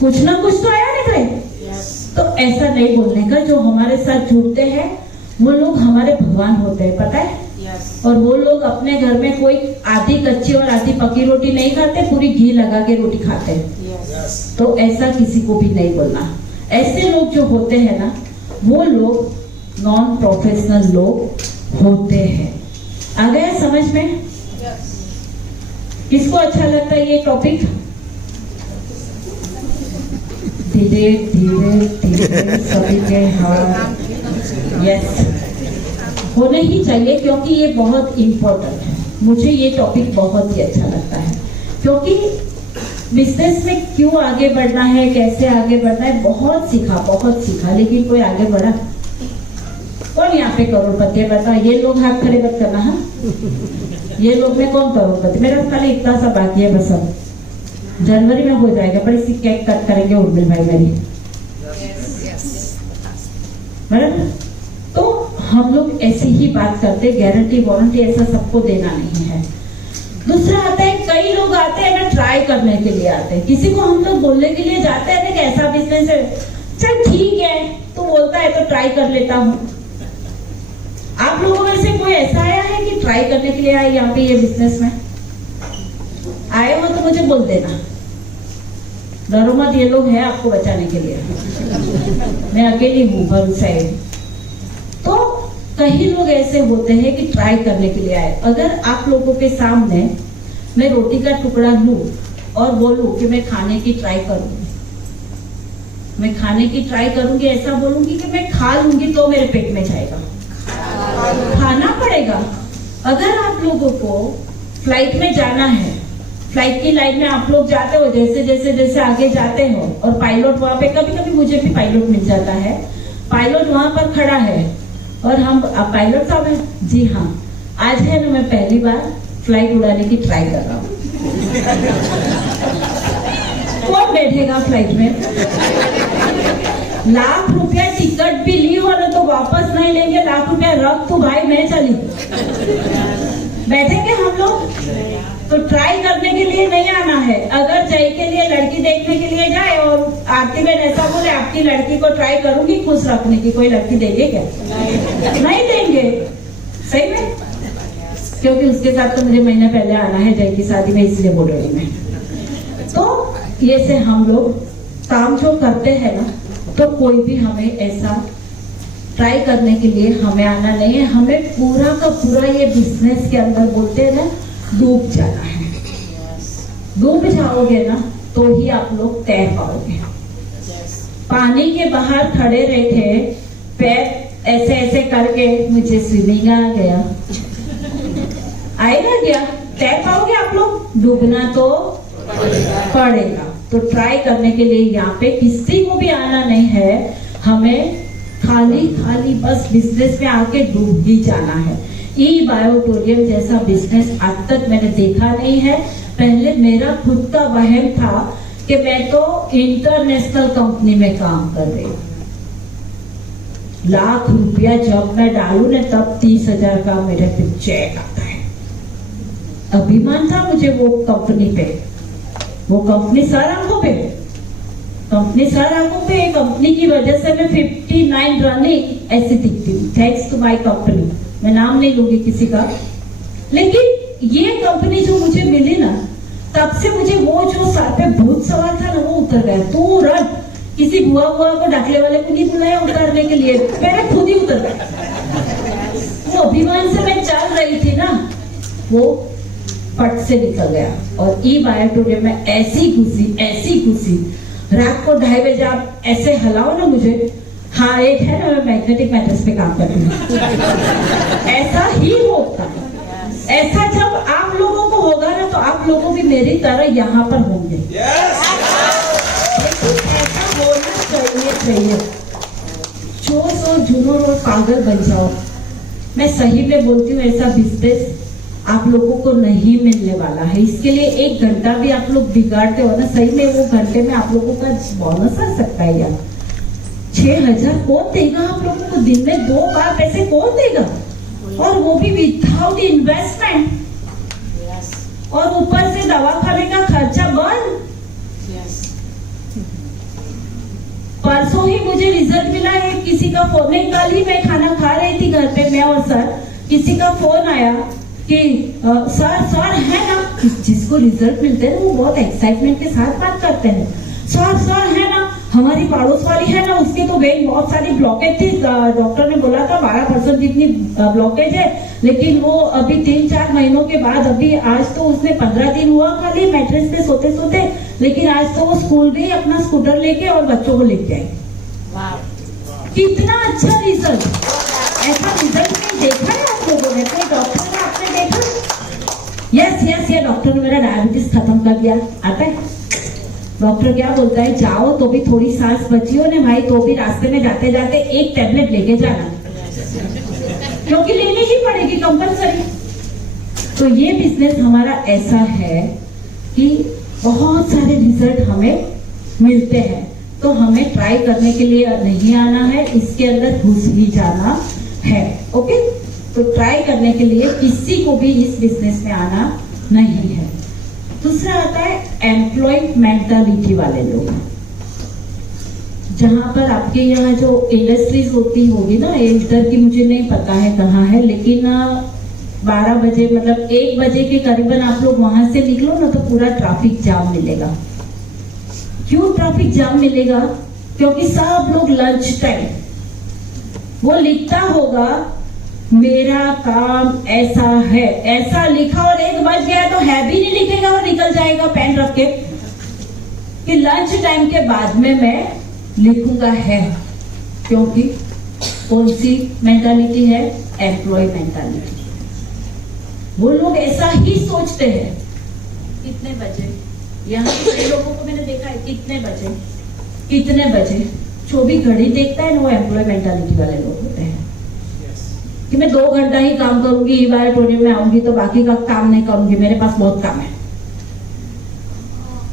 कुछ ना कुछ तो आया निकले। तो ऐसा नहीं बोलने का। जो हमारे साथ जुड़ते हैं वो लोग हमारे भगवान होते हैं, पता है। और वो लोग अपने घर में कोई आधी कच्ची और आधी पकी रोटी नहीं खाते, पूरी घी लगा के रोटी खाते हैं। तो ऐसा किसी को भी नहीं बोलना। ऐसे लोग जो होते हैं ना, वो लोग नॉन प्रोफेशनल लोग होते हैं। आ गया समझ में? किसको अच्छा लगता है ये टॉपिक? धीरे धीरे धीरे सभी के हाथ यस होने ही चाहिए, क्योंकि ये बहुत इम्पोर्टेंट है। मुझे ये टॉपिक बहुत ही अच्छा लगता है, क्योंकि बिजनेस में क्यों आगे बढ़ना है, कैसे आगे बढ़ना है, बहुत सीखा, लेकिन कोई आगे बढ़ा? कौन यहाँ पे करोड़पति है बता? ये लोग हाथ खड़े मत करना। हाँ, ये लोग में कौन करोड़पति? मेरा खाली इतना सा बाकी है बस, अब जनवरी में हो जाएगा। बड़ी सी केक कट करेंगे उर्मिल भाई मेरी, बराबर। तो हम लोग ऐसी ही बात करते, गारंटी वारंटी ऐसा सबको देना नहीं है। दूसरा आता है, कई लोग आते हैं ना ट्राई करने के लिए आते हैं। किसी को हम लोग बोलने के लिए जाते हैं ना कि ऐसा बिजनेस है, चल ठीक है, तो बोलता है तो ट्राई कर लेता हूँ। आप लोगों में से कोई ऐसा आया है कि ट्राई करने के लिए आए यहाँ पे ये बिजनेस में? आए हो तो मुझे बोल देना, डरो मत, ये लोग हैं आपको बचाने के लिए। मैं अकेली हूँ भरोसा है। तो कई लोग ऐसे होते हैं कि ट्राई करने के लिए आए। अगर आप लोगों के सामने मैं रोटी का टुकड़ा लूं और बोलूं कि मैं खाने की ट्राई करूंगी, मैं खाने की ट्राई करूंगी, ऐसा बोलूंगी कि मैं खा लूंगी तो मेरे पेट में जाएगा, खाना पड़ेगा। अगर आप लोगों को फ्लाइट में जाना है, फ्लाइट की लाइन में आप लोग जाते हो, जैसे जैसे जैसे आगे जाते हो, और पायलट वहां पे, कभी कभी मुझे भी पायलट मिल जाता है, पायलट वहां पर खड़ा है और हम पायलट साहब हैं जी हाँ, आज है ना मैं पहली बार फ्लाइट उड़ाने की ट्राई कर रहा हूँ। कौन बैठेगा फ्लाइट में? लाख रुपया टिकट भी ली हो ना तो वापस नहीं लेंगे, लाख रुपया रख तू भाई मैं चली। बैठेंगे हम लोग? तो ट्राई करने के लिए नहीं आना है। अगर जय के लिए लड़की देखने के लिए जाए और आरती बहन ऐसा बोले आपकी लड़की को ट्राई करूंगी खुश रखने की, कोई लड़की देंगे क्या? नहीं देंगे। सही में, क्योंकि उसके साथ तो मुझे महीने पहले आना है जय की शादी में, इसलिए बोल रही मैं। तो ये से हम लोग काम जो करते हैं ना, तो कोई भी हमें ऐसा ट्राई करने के लिए हमें आना नहीं है। हमें पूरा का पूरा ये बिजनेस के अंदर बोलते हैं ना, डूब जाना है। डूब जाओगे ना तो ही आप लोग तैर पाओगे। पानी के बाहर खड़े रहे थे, पैर ऐसे ऐसे करके मुझे स्विमिंग आ गया, आएगा क्या? तैर पाओगे आप लोग? डूबना तो पड़ेगा। तो ट्राई करने के लिए यहाँ पे किसी को भी आना नहीं है। हमें खाली खाली बस बिजनेस में आके डूब ही जाना है। ई बायोटोरियम जैसा बिजनेस आज तक मैंने देखा नहीं है। पहले मेरा खुद का वहम था कि मैं तो इंटरनेशनल कंपनी में काम कर रही हूँ। लाख रुपया जब मैं डालू ना तब 30,000 का मेरे पे चेक आता है। अभिमान था मुझे वो कंपनी पे। वो कंपनी सर आंखों पे, कंपनी की वजह से मैं 59 रनिंग ऐसी दिखती हूँ। Thanks to my company. मैं नाम नहीं लूंगी किसी का, लेकिन ये कंपनी जो मुझे मिली ना, तब से मुझे वो जो सर पे भूत सवार था ना वो उतर गया तुरंत। किसी बुआ को डाकले वाले को नहीं बुलाया उतारने के लिए, मेरे खुद ही उतर गया। वो अभिमान से मैं चल रही थी ना, वो पट से निकल गया। और ई बायोटोरियम में ऐसी घुसी रात को 2:30 बजे आप ऐसे हलाओ ना मुझे। हाँ, एक है ना, मैं मैग्नेटिक मैटर्स पे काम करती हूँ। ऐसा ही होता है। ऐसा जब आप लोगों को होगा ना तो आप लोगों भी मेरी तरह यहाँ पर होंगे। ऐसा होना चाहिए। जोश और जुनून और पागल बन जाओ। मैं सही में बोलती हूँ, ऐसा बिजनेस आप लोगों को नहीं मिलने वाला है। इसके लिए 1 घंटा भी आप लोग बिगाड़ते हो ना, सही में वो घंटे में आप लोगों का बोनस आ सकता है यार। 6,000 कौन देगा आप लोगों को? दिन में 2 बार पैसे कौन देगा? और वो भी विदाउट इन्वेस्टमेंट। और ऊपर से दवाखाने का खर्चा बंद। परसों ही मुझे रिजल्ट मिला है। किसी का फोन नहीं, कल ही मैं खाना खा रही थी घर पे, मैं और सर, किसी का फोन आया कि सर है ना, जिसको रिजल्ट मिलते हैं वो बहुत एक्साइटमेंट के साथ बात करते हैं। सर है ना, हमारी पड़ोस वाली है ना, उसके तो वेन बहुत सारी ब्लॉकेज थी। डॉक्टर ने बोला था 12% जितनी ब्लॉकेज है, लेकिन वो अभी 3-4 महीनों के बाद, अभी आज तो उसने 15 दिन हुआ खाली मैट्रेस पे सोते सोते, लेकिन आज तो वो स्कूल गई अपना स्कूटर लेके और बच्चों को लेके आई। कितना अच्छा रिजल्ट! ऐसा रिजल्ट नहीं देखा है आप लोगों ने? कोई डॉक्टर ने आपने देखा? यस, ये डॉक्टर ने मेरा डायबिटीज खत्म कर दिया। आता है डॉक्टर क्या बोलता है, जाओ तो भी थोड़ी सांस बची हो ना भाई, तो भी रास्ते में जाते जाते 1 टैबलेट लेके जाना, क्योंकि लेनी ही पड़ेगी कंपलसरी। तो ये बिजनेस हमारा ऐसा है कि बहुत सारे रिजल्ट हमें मिलते हैं। तो हमें ट्राई करने के लिए नहीं आना है, इसके अंदर घुस ही जाना है। ओके, तो ट्राई करने के लिए किसी को भी इस बिजनेस में आना नहीं है। दूसरा आता है एम्प्लॉय मेंटालिटी वाले लोग। जहां पर आपके यहाँ जो इंडस्ट्रीज होती होगी ना, इधर की मुझे नहीं पता है कहाँ है, लेकिन 12 बजे मतलब 1 बजे के करीबन आप लोग वहां से निकलो ना तो पूरा ट्रैफिक जाम मिलेगा। क्यों ट्रैफिक जाम मिलेगा? क्योंकि सब लोग लंच टाइम, वो लिखता होगा मेरा काम ऐसा है, ऐसा लिखा, और 1 बज गया तो है भी नहीं लिखेगा और निकल जाएगा पेन रख के कि लंच टाइम के बाद में मैं लिखूंगा है। क्योंकि कौन सी मेंटालिटी है? Employ mentality. वो लोग ऐसा ही सोचते हैं। कितने बजे, यहाँ कई लोगों को मैंने देखा है, कितने बजे जो भी घड़ी देखता है ना, वो एम्प्लॉय मेंटालिटी वाले लोग होते हैं कि मैं 2 घंटा ही काम करूंगी, ई बायोटोरियम में आऊंगी तो बाकी का काम नहीं करूंगी, मेरे पास बहुत काम है।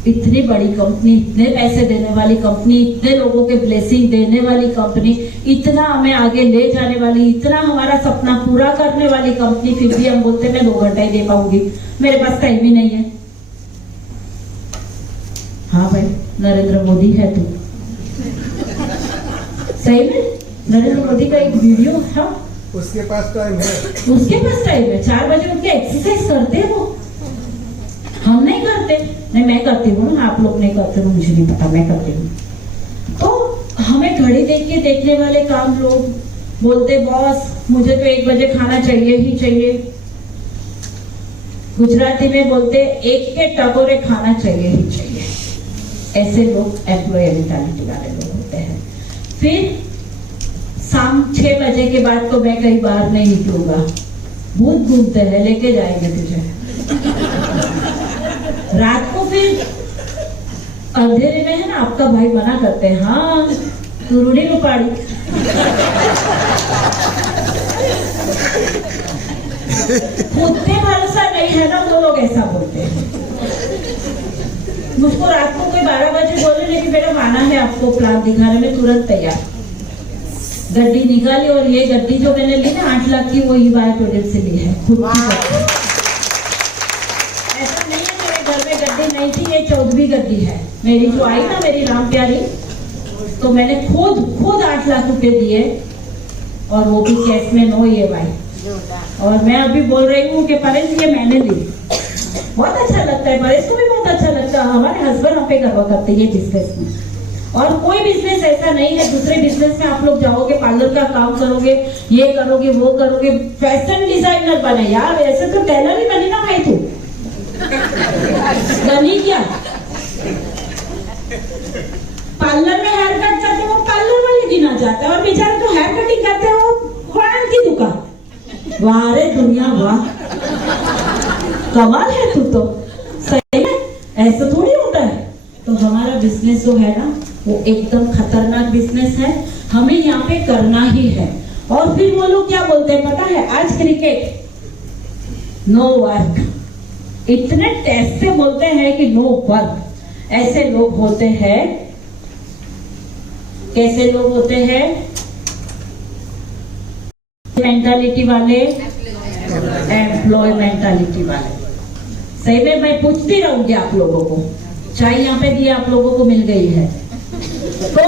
इतनी बड़ी कंपनी, इतने पैसे देने वाली कंपनी, इतने लोगों के ब्लेसिंग देने वाली कंपनी, इतना हमें आगे ले जाने वाली, इतना हमारा सपना पूरा करने वाली कंपनी, फिर भी हम बोलते मैं 2 घंटा ही दे पाऊंगी, मेरे पास टाइम ही नहीं है। हाँ भाई, नरेंद्र मोदी है तू, सही में नरेंद्र मोदी का एक वीडियो था, उसके पास टाइम है, उसके पास टाइम है, 4 बजे उठ के एक्सरसाइज करते हैं वो, हम नहीं करते। नहीं, मैं करती हूँ, आप लोग नहीं करते हो मुझे नहीं पता, मैं करती हूँ। तो हमें घड़ी देख के देखने वाले काम लोग बोलते बॉस मुझे तो 1 बजे खाना चाहिए ही चाहिए, गुजराती में बोलते 1 के टकोरे खाना चाहिए ही चाहिए। ऐसे लोग एम्प्लॉय मेंटालिटी वाले लोग होते हैं। फिर शाम 6 बजे के बाद तो मैं कहीं बाहर नहीं निकलूंगा, भूत घूमते हैं, लेके जाएंगे तुझे। रात को फिर अंधेरे में है ना, आपका भाई मना करते हैं, हाँ तू रूढ़ी रुपाड़ी, खुद पे भरोसा नहीं है ना, वो लोग ऐसा बोलते हैं। मुझको रात को कोई 12 बजे बोले लेकिन बेटा माना है आपको प्लान दिखाने में, तुरंत तैयार, गड्डी निकाली। और ये गड्डी जो मैंने ली ना 8 लाख की, वो ईवाई प्रोजेक्ट से ली है, खुद की गड्डी। ऐसा नहीं है मेरे घर में गड्डी नहीं थी, ये 14वीं गड्डी है मेरी, जो आई ना मेरी राम प्यारी, तो मैंने खुद 8 लाख रुपए दिए, और वो भी कैश में, नो EMI। और मैं अभी बोल रही हूँ कि परेश ये मैंने ली, बहुत अच्छा लगता है, परेश को भी बहुत अच्छा लगता है, हमारे हस्बैंड हम पे करवा करते हैं ये बिजनेस में। और कोई बिजनेस ऐसा नहीं है, दूसरे बिजनेस में आप लोग जाओगे, पार्लर का काम करोगे, ये करोगे, वो करोगे, फैशन डिजाइनर बने यार, ऐसे तो टेलर ही बनी ना भाई तू, बनी क्या? पार्लर में हेयर कट करते हो, पार्लर वाले दिन आ जाता है, और बेचारे तो हेयर कटिंग करते हो कुरान की दुकान। वाह रे दुनिया वाह, कमाल है तू तो, सही है, ऐसा थोड़ी होता है। तो हमारा बिजनेस जो है ना, वो एकदम खतरनाक बिजनेस है, हमें यहाँ पे करना ही है। और फिर वो लोग क्या बोलते हैं पता है, आज क्रिकेट नो वर्क, इतने टेस्ट से बोलते हैं कि नो वर्क। ऐसे लोग होते हैं, कैसे लोग होते हैं? मेंटालिटी वाले, एम्प्लॉय मेंटालिटी वाले। सही में मैं पूछती रहूंगी आप लोगों को, चाय यहाँ पे दी आप लोगों को मिल गई है। तो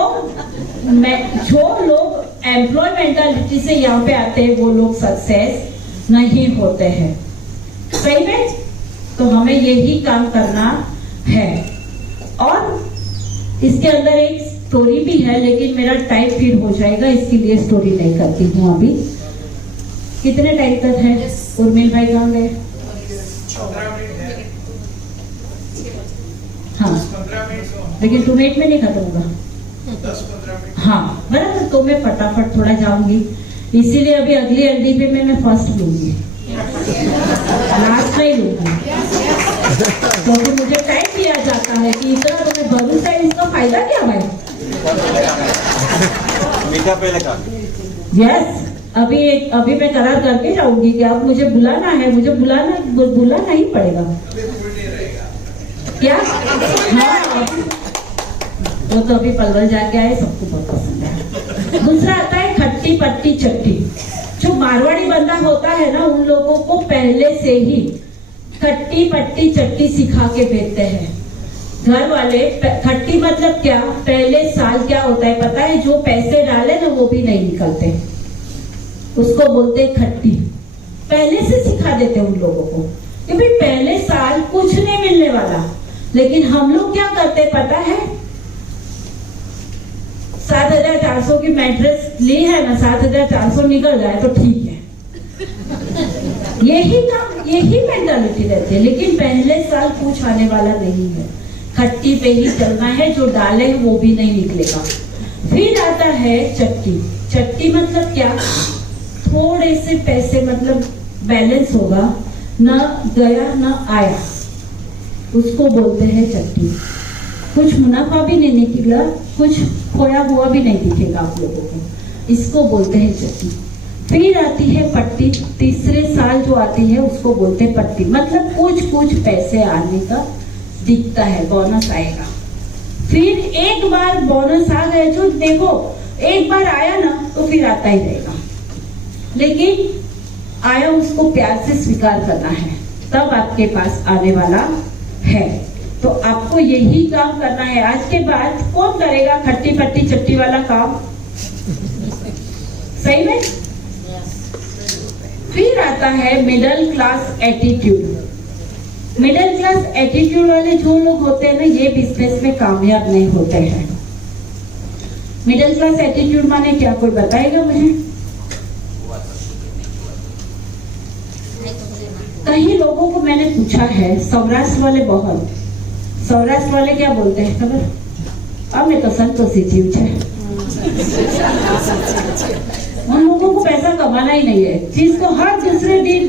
मैं जो लोग एम्प्लॉय मेंटालिटी से यहाँ पे आते हैं वो लोग सक्सेस नहीं होते हैं, सही में। तो हमें यही काम करना है। और इसके अंदर एक स्टोरी भी है, लेकिन मेरा टाइम फिर हो जाएगा, इसके लिए स्टोरी नहीं करती हूँ अभी। कितने टाइम तक है? उर्मिल भाई कहाँ गए? हाँ, लेकिन 2 मिनट में नहीं खत्म होगा। 10-15 मिनट। हाँ बराबर, तो मैं फटाफट थोड़ा जाऊंगी, इसीलिए अभी अगली एलडी पे मैं फर्स्ट लूंगी, लास्ट नहीं लूंगी, क्योंकि मुझे टाइम दिया जाता है कि इतना तुम्हें भरोसा है, इसका फायदा क्या भाई? यस, अभी मैं करार करके जाऊंगी कि अब मुझे बुलाना है, मुझे बुलाना ही पड़ेगा क्या? हाँ, वो तो अभी पलवल जाके आए, सबको बहुत पसंद है। दूसरा आता है खट्टी पट्टी चट्टी। जो मारवाड़ी बंदा होता है ना, उन लोगों को पहले से ही खट्टी पट्टी चट्टी सिखा के भेजते हैं घर वाले। खट्टी मतलब क्या? पहले साल क्या होता है पता है? जो पैसे डाले ना वो भी नहीं निकलते, उसको बोलते खट्टी। पहले से सिखा देते उन लोगों को कि भाई पहले साल कुछ नहीं मिलने वाला। लेकिन हम लोग क्या करते पता है? 7,400 की मैट्रेस ली है ना, 7,400 निकल जाए तो ठीक है, यही काम, यही मेंटालिटी रहती है। लेकिन पहले साल कुछ आने वाला नहीं है, खट्टी पे ही चलना है, जो डाले वो भी नहीं निकलेगा। फिर आता है चट्टी। चट्टी मतलब क्या? थोड़े से पैसे, मतलब बैलेंस होगा, ना गया ना आया, उसको बोलते हैं चट्टी। कुछ मुनाफा भी नहीं निकला, कुछ खोया हुआ भी नहीं दिखेगा आप लोगों को, इसको बोलते हैं चट्टी। फिर आती है पट्टी। तीसरे साल जो आती है उसको बोलते हैं पट्टी, मतलब कुछ पैसे आने का दिखता है, बोनस आएगा। फिर एक बार बोनस आ गए जो देखो एक बार आया ना तो फिर आता ही रहेगा, लेकिन आया उसको प्यार से स्वीकार करना है, तब आपके पास आने वाला है। तो आपको यही काम करना है। आज के बाद कौन करेगा खट्टी पट्टी चट्टी वाला काम? सही में। फिर आता है middle class attitude. Middle class attitude वाले जो लोग होते हैं ना, ये बिजनेस में कामयाब नहीं होते हैं। मिडिल क्लास एटीट्यूड माने क्या, कोई बताएगा मुझे? कई लोगों को मैंने पूछा है, सौराष्ट्र वाले बहुत, सौराष्ट्र वाले क्या बोलते हैं खबर? અમે તો સંતોષી जीव છે। उन लोगों को पैसा कमाना ही नहीं है, चीज को हर दूसरे दिन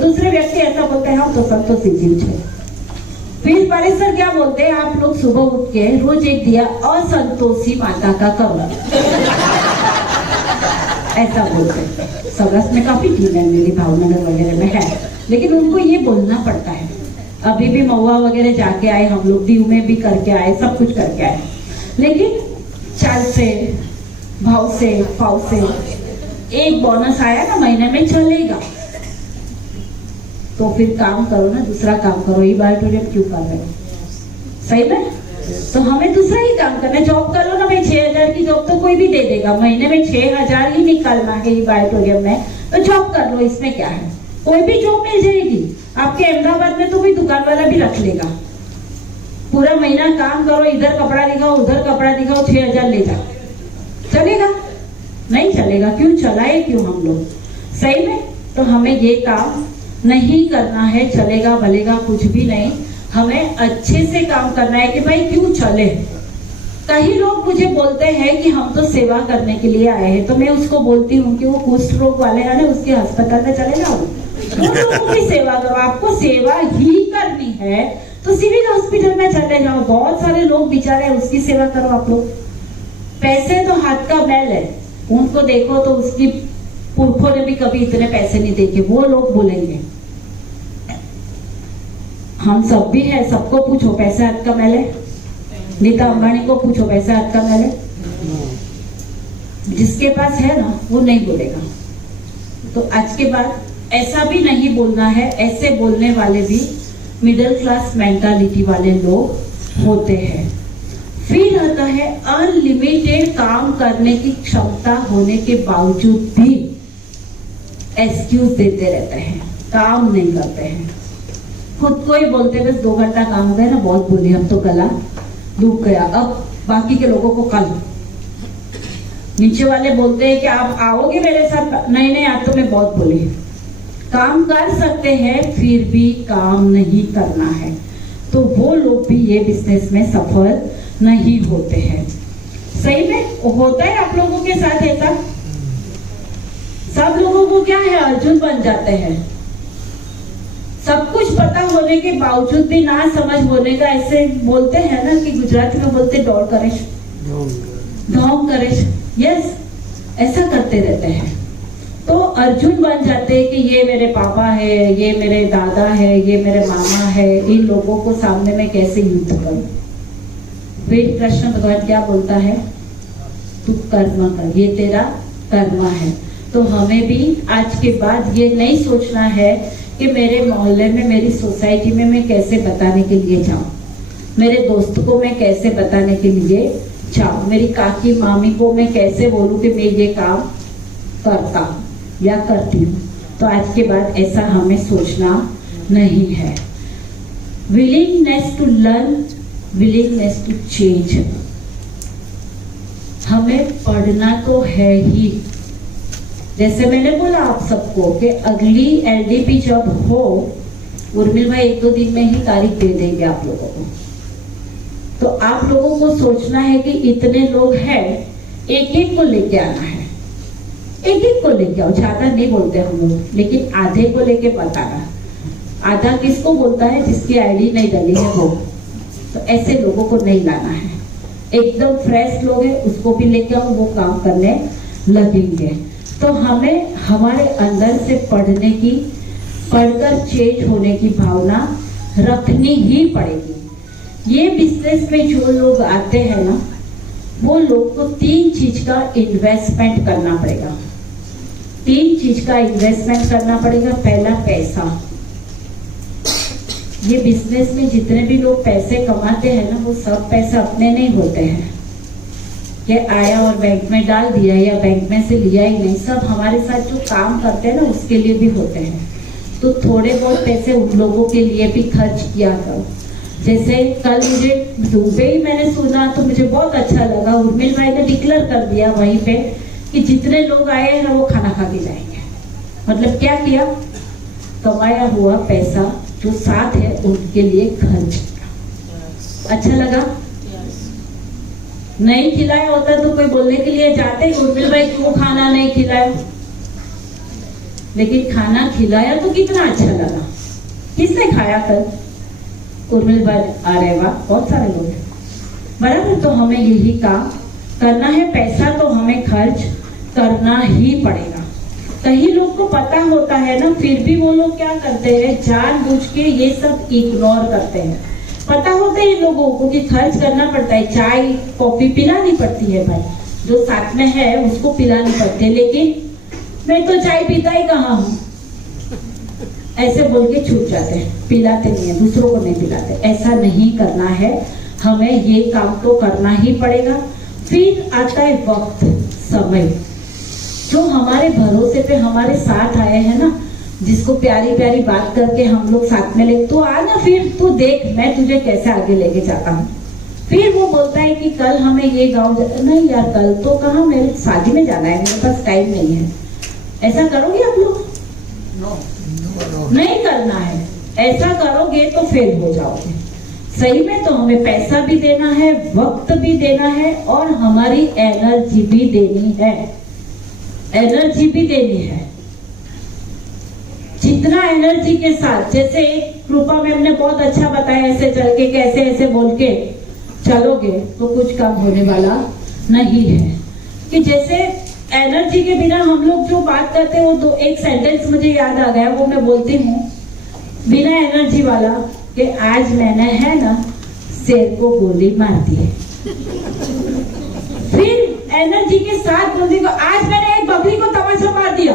दूसरे व्यक्ति ऐसा बोलते हैं हम तो संतोषी जीव है। फिर परिसर क्या बोलते हैं, आप लोग सुबह उठ के रोज एक दिया असंतोषी माता का करो, ऐसा बोलते हैं। सौराष्ट्र में काफी टीम है, मेरी भावनगर वगैरह में है, लेकिन उनको ये बोलना पड़ता है। अभी भी महुआ वगैरह जाके आए हम लोग, दीव में भी करके आए, सब कुछ करके आए, लेकिन चाल से भाव से पाव से एक बोनस आया ना महीने में चलेगा, तो फिर काम करो ना, दूसरा काम करो। ये ऑडिटोरियम क्यों कर रहे हो? सही में। तो हमें दूसरा ही काम करना है। जॉब करो ना भाई, 6,000 की जॉब तो कोई भी दे देगा, महीने में 6,000 ही निकालना है ये ऑडिटोरियम में, तो जॉब कर लो, इसमें क्या है? कोई भी जॉब मिल जाएगी आपके। अहमदाबाद में तो कोई दुकान वाला भी रख लेगा, पूरा महीना काम करो, इधर कपड़ा दिखाओ उधर कपड़ा दिखाओ, 6,000 ले जाओ, चलेगा? नहीं चलेगा। क्यों चलाए, क्यों हम लोग? सही में। तो हमें ये काम नहीं करना है, चलेगा भलेगा कुछ भी नहीं, हमें अच्छे से काम करना है कि भाई क्यों चले। कई लोग मुझे बोलते हैं कि हम तो सेवा करने के लिए आए हैं, तो मैं उसको बोलती हूँ कि वो कुष्ठ रोग वाले हैं ना, उसके अस्पताल में चले जाओ, उन लोगों की सेवा करो। आपको सेवा ही करनी है तो सिविल हॉस्पिटल में चले जाओ, बहुत सारे लोग बेचारे हैं, उसकी सेवा करो आप लोग। पैसे तो हाथ का मैल है, उनको देखो तो उसकी पुरखों ने भी कभी इतने पैसे नहीं देखे, वो लोग बोलेंगे। हम सब भी है, सबको पूछो पैसे हाथ का मैल है? नीता अंबानी को पूछो पैसे हाथ का मैल है? जिसके पास है ना वो नहीं बोलेगा। तो आज के बाद ऐसा भी नहीं बोलना है, ऐसे बोलने वाले भी मिडिल क्लास मेंटालिटी वाले लोग होते हैं। फिर आता है अनलिमिटेड काम करने की क्षमता होने के बावजूद भी एक्सक्यूज देते रहते हैं, काम नहीं करते हैं। खुद को ही बोलते बस 2 घंटा काम हो गया ना, बहुत बोली, हम तो गला दुख गया, अब बाकी के लोगों को कल। नीचे वाले बोलते हैं कि आप आओगे मेरे साथ, नहीं नहीं आज तो मैं बहुत बोली। काम कर सकते हैं फिर भी काम नहीं करना है, तो वो लोग भी ये बिजनेस में सफल नहीं होते हैं। सही में होता है आप लोगों के साथ ऐसा? सब लोगों को क्या है, अर्जुन बन जाते हैं। सब कुछ पता होने के बावजूद भी ना समझ होने का, ऐसे बोलते हैं ना कि गुजराती में बोलते दौड़ करेश, ढोंग करेश, यस, ऐसा करते रहते हैं। तो अर्जुन बन जाते हैं कि ये मेरे पापा है, ये मेरे दादा है, ये मेरे मामा है, इन लोगों को सामने में कैसे युद्ध करूं। फिर कृष्ण भगवान क्या बोलता है, तू कर्म कर, ये तेरा कर्म है। तो हमें भी आज के बाद ये नहीं सोचना है कि मेरे मोहल्ले में, मेरी सोसाइटी में मैं कैसे बताने के लिए जाऊं, मेरे दोस्त को मैं कैसे बताने के लिए जाऊं, मेरी काकी मामी को मैं कैसे बोलूं कि मैं ये काम करता हूं या करती हूँ। तो आज के बाद ऐसा हमें सोचना नहीं है। Willingness to learn, willingness to change. हमें पढ़ना तो है ही, जैसे मैंने बोला आप सबको कि अगली एलडीपी जब हो, उर्मिल भाई 1-2 दिन में ही तारीख दे देंगे आप लोगों को। तो आप लोगों को सोचना है कि इतने लोग हैं, एक एक को लेके आना है, एक एक को लेके आओ। ज्यादा नहीं बोलते हम लोग, लेकिन आधे को लेके बताना। आधा किसको बोलता है, जिसकी आईडी नहीं डली है वो। तो ऐसे लोगों को नहीं लाना है, एकदम फ्रेश लोग हैं उसको भी लेके आओ, वो काम करने लगेंगे। तो हमें हमारे अंदर से पढ़ने की, पढ़कर चेंज होने की भावना रखनी ही पड़ेगी। ये बिजनेस में जो लोग आते हैं ना, वो लोग को 3 चीज का इन्वेस्टमेंट करना पड़ेगा। 3 चीज का इन्वेस्टमेंट करना पड़ेगा। पहला, पैसा। ये बिजनेस में जितने भी लोग पैसे कमाते हैं ना, वो सब पैसे अपने नहीं होते हैं कि आया और बैंक में डाल दिया या बैंक में से लिया ही नहीं। सब हमारे साथ जो काम करते हैं ना, उसके लिए भी होते हैं। तो थोड़े बहुत पैसे उन लोगों के लिए भी खर्च किया करो। जैसे कल मुझे सुबह ही मैंने सुना तो मुझे बहुत अच्छा लगा, उर्मिल भाई ने डिक्लेयर कर दिया वहीं पे कि जितने लोग आए हैं ना, वो खाना खा के जाएंगे। मतलब क्या किया? कमाया हुआ पैसा जो साथ है उनके लिए खर्च किया। अच्छा लगा? नहीं खिलाया होता तो कोई बोलने के लिए जाते, उर्मिल भाई क्यों खाना नहीं खिलाया? लेकिन खाना खिलाया तो कितना अच्छा लगा। किसने खाया कल? उर्मिल भाई। अरे वाह, बहुत सारे लोग हैं, बराबर। तो हमें यही काम करना है। पैसा तो हमें खर्च करना ही पड़ेगा। कई लोग को पता होता है ना, फिर भी वो लोग क्या करते हैं, जानबूझ के ये सब इग्नोर करते हैं। पता होता है इन लोगों को कि खर्च करना पड़ता है, चाय कॉफी पिलानी पड़ती है भाई, जो साथ में है उसको पिलानी पड़ती है, लेकिन मैं तो चाय पीता ही कहाँ हूँ, ऐसे बोल के छूट जाते हैं, पिलाते नहीं है, दूसरों को नहीं पिलाते। ऐसा नहीं करना है, हमें ये काम तो करना ही पड़ेगा। फिर आता है वक्त, समय। जो हमारे भरोसे पे हमारे साथ आए हैं ना, जिसको प्यारी प्यारी बात करके हम लोग साथ में ले, तो आ ना, फिर तू देख मैं तुझे कैसे आगे लेके जाता हूँ। फिर वो बोलता है कि कल हमें ये गाँव, नहीं यार कल तो कहाँ, मेरे शादी में जाना है, मेरे पास टाइम नहीं है। ऐसा करोगे आप लोग? नहीं करना है। ऐसा करोगे तो फेल हो जाओगे। सही में तो हमें पैसा भी देना है, वक्त भी देना है, और हमारी एनर्जी भी देनी है। एनर्जी भी देनी है। जितना एनर्जी के साथ, जैसे कृपा मैम ने बहुत अच्छा बताया, ऐसे चल के कैसे ऐसे बोल के चलोगे तो कुछ काम होने वाला नहीं है। कि जैसे एनर्जी के बिना हम लोग जो बात करते हैं, वो एक सेंटेंस मुझे याद आ गया, वो मैं बोलती हूँ बिना एनर्जी वाला, कि आज मैंने है ना शेर को गोली मार दी। फिर एनर्जी के साथ बोलती को, आज मैंने एक बकरी को तमाचा मार दिया।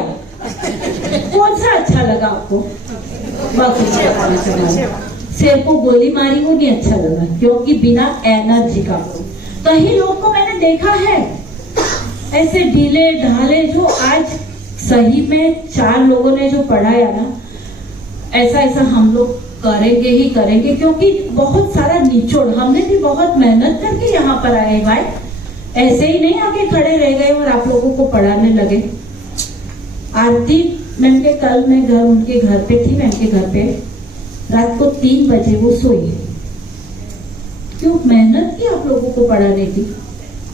कौन सा अच्छा लगा आपको? बकरी को तमाचा मारा। शेर को गोली मारी, वो नहीं अच्छा लगा, क्योंकि बिना एनर्जी का। कई लोग को मैंने देखा है ऐसे ढीले ढाले, जो आज सही में 4 लोगों ने जो पढ़ाया ना, ऐसा ऐसा हम लोग करेंगे ही करेंगे, क्योंकि बहुत सारा निचोड़, हमने भी बहुत मेहनत करके यहाँ पर आए भाई। ऐसे ही नहीं आके खड़े रह गए और आप लोगों को पढ़ाने लगे। आरती मैम के कल मैं उनके घर पे थी, मैम के घर पे रात को 3 बजे वो सोई। क्यों? मेहनत की आप लोगों को पढ़ाने की।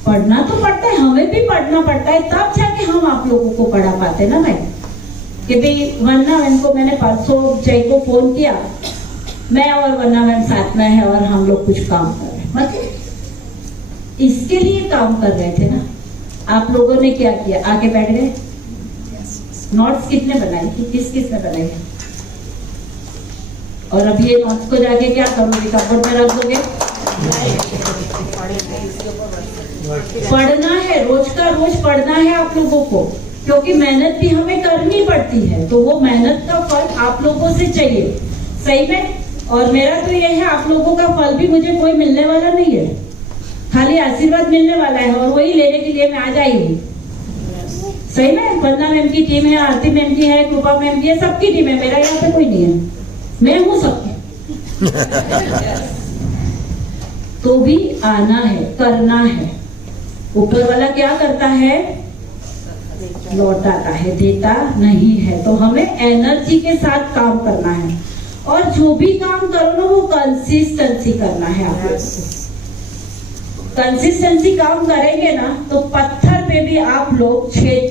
पढ़ना तो पड़ता है, हमें भी पढ़ना पड़ता है, तब जाके हम आप लोगों को पढ़ा पाते ना भाई। कि भाई वरना मैम को मैंने परसों जय को फोन किया, मैं और वरना मैम साथ में है और हम लोग कुछ काम कर रहे हैं, मतलब इसके लिए काम कर रहे थे ना। आप लोगों ने क्या किया? आगे बैठ गए। नोट्स कितने बनाए? किसने बनाए? और अब ये नोट्स को जाके क्या करोगे? कपबोर्ड में रख दोगे? पढ़ना है, रोज का रोज पढ़ना है आप लोगों को, क्योंकि मेहनत भी हमें करनी पड़ती है, तो वो मेहनत का फल आप लोगों से चाहिए। सही में। और मेरा तो ये है, आप लोगों का फल भी मुझे कोई मिलने वाला नहीं है, खाली आशीर्वाद मिलने वाला है, और वही लेने के लिए मैं आज आई हूँ। सही में। वंदना मैम की टीम है, आरती मैम की है, कृपा मैम की है, सबकी टीम है, मेरा यहाँ पे कोई नहीं है, मैं हूँ सबकी। तो भी आना है, करना है। ऊपर वाला क्या करता है? लौटाता है, देता नहीं है। तो हमें एनर्जी के साथ काम करना है, और जो भी काम करो ना, वो कंसिस्टेंसी करना है। आप लोग कंसिस्टेंसी काम करेंगे ना, तो पत्थर पे भी आप लोग छेद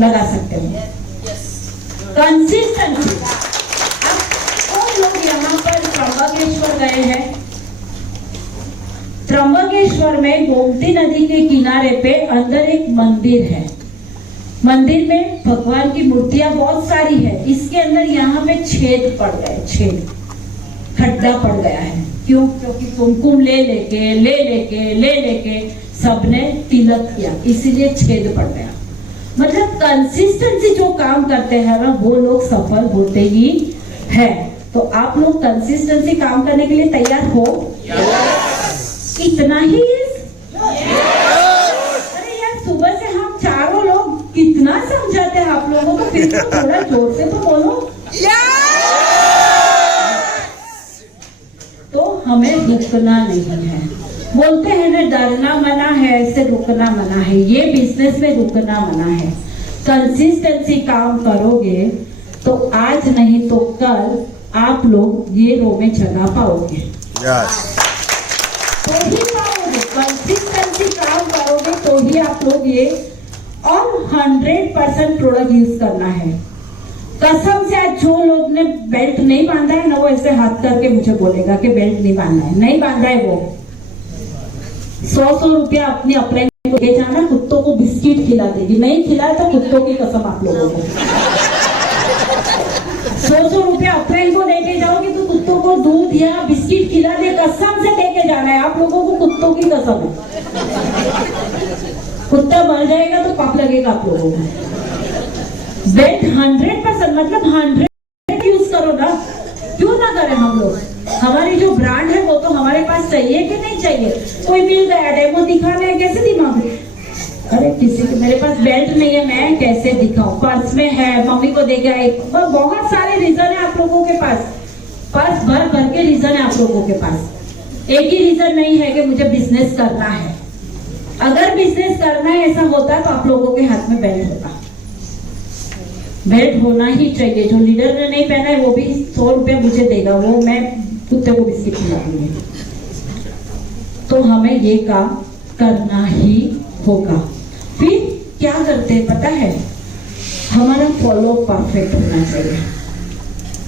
लगा सकते हो। कंसिस्टेंसी। अब लोग यहाँ पर त्र्यंबकेश्वर गए हैं। त्र्यंबकेश्वर में गोमती नदी के किनारे पे अंदर एक मंदिर है। मंदिर में भगवान की मूर्तियां बहुत सारी है। इसके अंदर यहाँ पे छेद पड़ गए, छेद। खड्डा पड़ गया है। क्यों? क्योंकि कुमकुम ले लेके सबने तिलक किया, इसीलिए छेद पड़ गया। मतलब कंसिस्टेंसी जो काम करते हैं ना वो लोग सफल होते ही है। तो आप लोग कंसिस्टेंसी काम करने के लिए तैयार हो? इतना ही अरे यार, सुबह से हम चारों लोग कितना समझाते हैं आप लोगों को, फिर तो थोड़ा जोर से तो बोलो। तो हमें रुकना नहीं है। बोलते हैं ना, डरना मना है, ऐसे रुकना मना है। ये बिजनेस में रुकना मना है। कंसिस्टेंसी काम करोगे तो आज नहीं तो कल आप लोग ये रो में जगह पाओगे। तो ही पाओगे, कंसिस्टेंसी काम करोगे तो ही आप लोग ये। और 100% प्रोडक्ट यूज करना है। कसम से आज जो लोग ने बेल्ट नहीं बांधा है ना, वो ऐसे हाथ करके मुझे बोलेगा कि बेल्ट नहीं बांधा है। नहीं बांधा है वो 100 रुपया अपनी अपने ले जाना, कुत्तों को बिस्किट खिला देगी। नहीं खिलाए तो कुत्तों की कसम आप लोगों को। 100 रुपया अप्रैल को देके जाओगे तो कुत्तों को दूध या बिस्किट खिला दे, कसम से देके जाना है आप लोगों को, कुत्तों की कसम है। कुत्ता मर जाएगा तो पाप लगेगा आप लोगों को। बेल्ट 100% मतलब 100 यूज करो ना, क्यों ना करें हम लोग। हमारी जो ब्रांड है वो तो हमारे पास चाहिए कि नहीं चाहिए। कोई मिल गया डेमो दिखाने, कैसे दिमाग में, अरे किसी के मेरे पास बेल्ट नहीं है, मैं कैसे दिखाऊं, पर्स में है, मम्मी को दे गया। बहुत सारे रीजन है आप लोगों के पास, पर्स भर भर के रीजन है आप लोगों के पास। एक ही रीजन नहीं है कि मुझे बिजनेस करना है। अगर बिजनेस करना है ऐसा होता तो आप लोगों के हाथ में बेल्ट होता। बेल्ट होना ही चाहिए। जो लीडर ने नहीं पहना है वो भी 100 रुपया मुझे देगा, वो मैं कुत्ते को बिस्किट खिला दूंगी। तो हमें ये काम करना ही होगा। फिर क्या करते हैं पता है, हमारा फॉलो परफेक्ट होना चाहिए।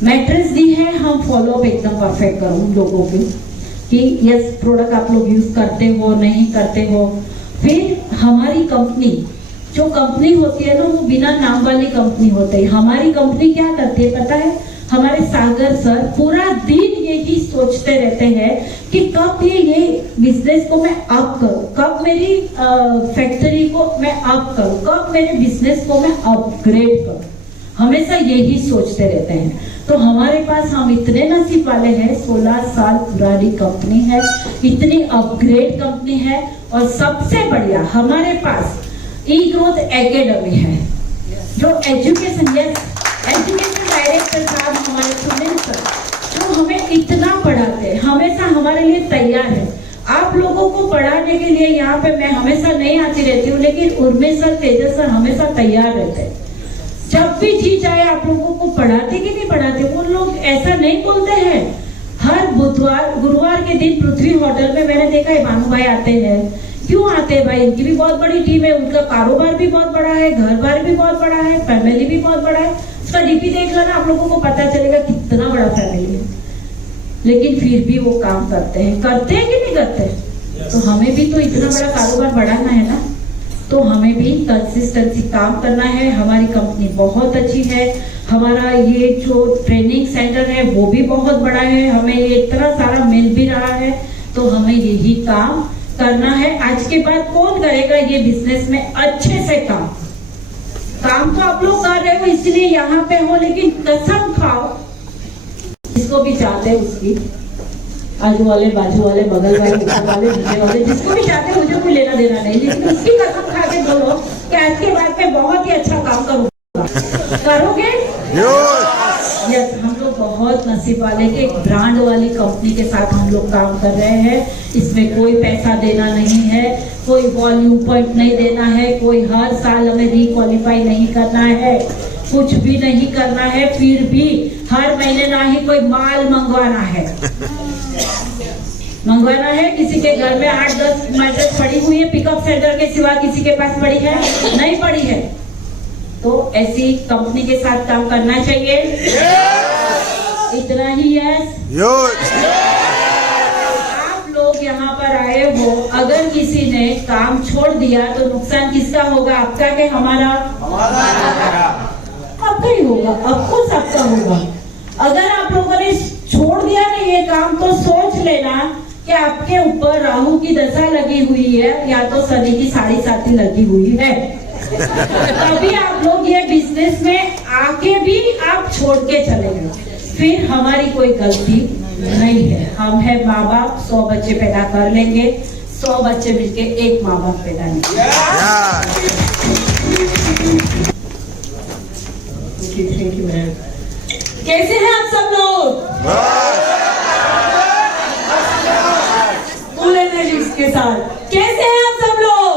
मैट्रिक्स दी है, हम फॉलो एकदम परफेक्ट करो उन लोगों की कि यस प्रोडक्ट आप लोग यूज करते हो नहीं करते हो। फिर हमारी कंपनी, जो कंपनी होती है ना वो बिना नाम वाली कंपनी होती है। हमारी कंपनी क्या करती है पता है, हमारे सागर सर पूरा दिन यही सोचते रहते हैं कि कब ये बिजनेस को मैं अप करूं, कब मेरी फैक्ट्री को मैं अप करूं, कब मेरे बिजनेस को मैं अपग्रेड करूं। हमेशा यही सोचते रहते हैं। तो हमारे पास हम इतने नसीब वाले हैं, 16 साल पुरानी कंपनी है, इतनी अपग्रेड कंपनी है। और सबसे बढ़िया हमारे पास ई ग्रोथ एकेडमी है, जो एजुकेशन डायरेक्टर साहब हमारे सुनील सर, जो हमें इतना पढ़ाते हैं, हमेशा हमारे लिए तैयार है। आप लोगों को पढ़ाने के लिए यहाँ पे मैं हमेशा नहीं आती रहती हूँ, लेकिन उर्मी सर, तेजस सर हमेशा तैयार रहते हैं। जब भी जी चाहे आप लोगों को पढ़ाते कि नहीं पढ़ाते, वो लोग ऐसा नहीं बोलते हैं। हर गुरुवार के दिन पृथ्वी होटल में मैंने देखा है भानु भाई आते हैं। क्यों आते हैं भाई? इनकी भी बहुत बड़ी टीम है, उनका कारोबार भी बहुत बड़ा है, घर बार भी बहुत बड़ा है, फैमिली भी बहुत बड़ा है। उसका डीपी देख लेना, आप लोगों को पता चलेगा कितना बड़ा फैमिली है। लेकिन फिर भी वो काम करते हैं कि नहीं करते? तो हमें भी तो इतना बड़ा कारोबार बढ़ाना है ना, तो हमें भी कंसिस्टेंसी काम करना है। हमारी कंपनी बहुत अच्छी है, हमारा ये जो ट्रेनिंग सेंटर है वो भी बहुत बड़ा है, हमें ये इतना सारा मिल भी रहा है। तो हमें यही काम करना है। आज के बाद कौन करेगा ये बिजनेस में अच्छे से काम? काम तो आप लोग कर रहे हो इसलिए यहाँ पे हो, लेकिन कसम खाओ, जिसको भी चाहते उसकी, आजू वाले, बाजू वाले, बगल वाले, ऊपर वाले, नीचे वाले, जिसको भी चाहते मुझे कोई लेना देना नहीं, लेकिन उसकी कसम खा के बोलो कि आज के बाद मैं बहुत ही अच्छा काम करूंगा। करोगे? यस, हम लोग बहुत नसीब वाले के एक ब्रांड वाली कंपनी के साथ हम लोग काम कर रहे हैं। इसमें कोई पैसा देना नहीं है, कोई वॉल्यूम पॉइंट नहीं देना है, कोई हर साल हमें रिक्वालीफाई नहीं करना है, कुछ भी नहीं करना है। फिर भी हर महीने ना ही कोई माल मंगवाना है। किसी के घर में 8-10 मैट्रिक्स पड़ी हुई है, पिकअप सेंटर के सिवा किसी के पास पड़ी है? नहीं पड़ी है। तो ऐसी कंपनी के साथ काम करना चाहिए। इतना ही यस। आप लोग यहाँ पर आए हो, अगर किसी ने काम छोड़ दिया तो नुकसान किसका होगा? आपका कि हमारा? आपका ही होगा, ऑफकोर्स आपका होगा। अगर आप लोगों ने छोड़ दिया नहीं है लेना कि आपके ऊपर राहु की दशा लगी हुई है या तो शनि की 7.5 लगी हुई है, तभी आप लोग ये बिजनेस में आके भी आप छोड़ के चले गए। फिर हमारी कोई गलती नहीं है, हम है माँ बाप, 100 बच्चे पैदा कर लेंगे, 100 बच्चे मिलके एक माँ बाप पैदा नहीं। Thank you ma'am. कैसे हैं आप सब लोग? फुल एनर्जी के साथ। कैसे हैं आप सब लोग?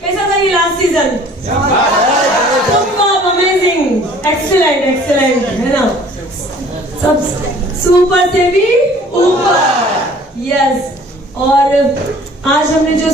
कैसा था ये last season? Amazing, excellent excellent, है ना? सब सुपर से भी ऊपर। यस। और आज हमने जो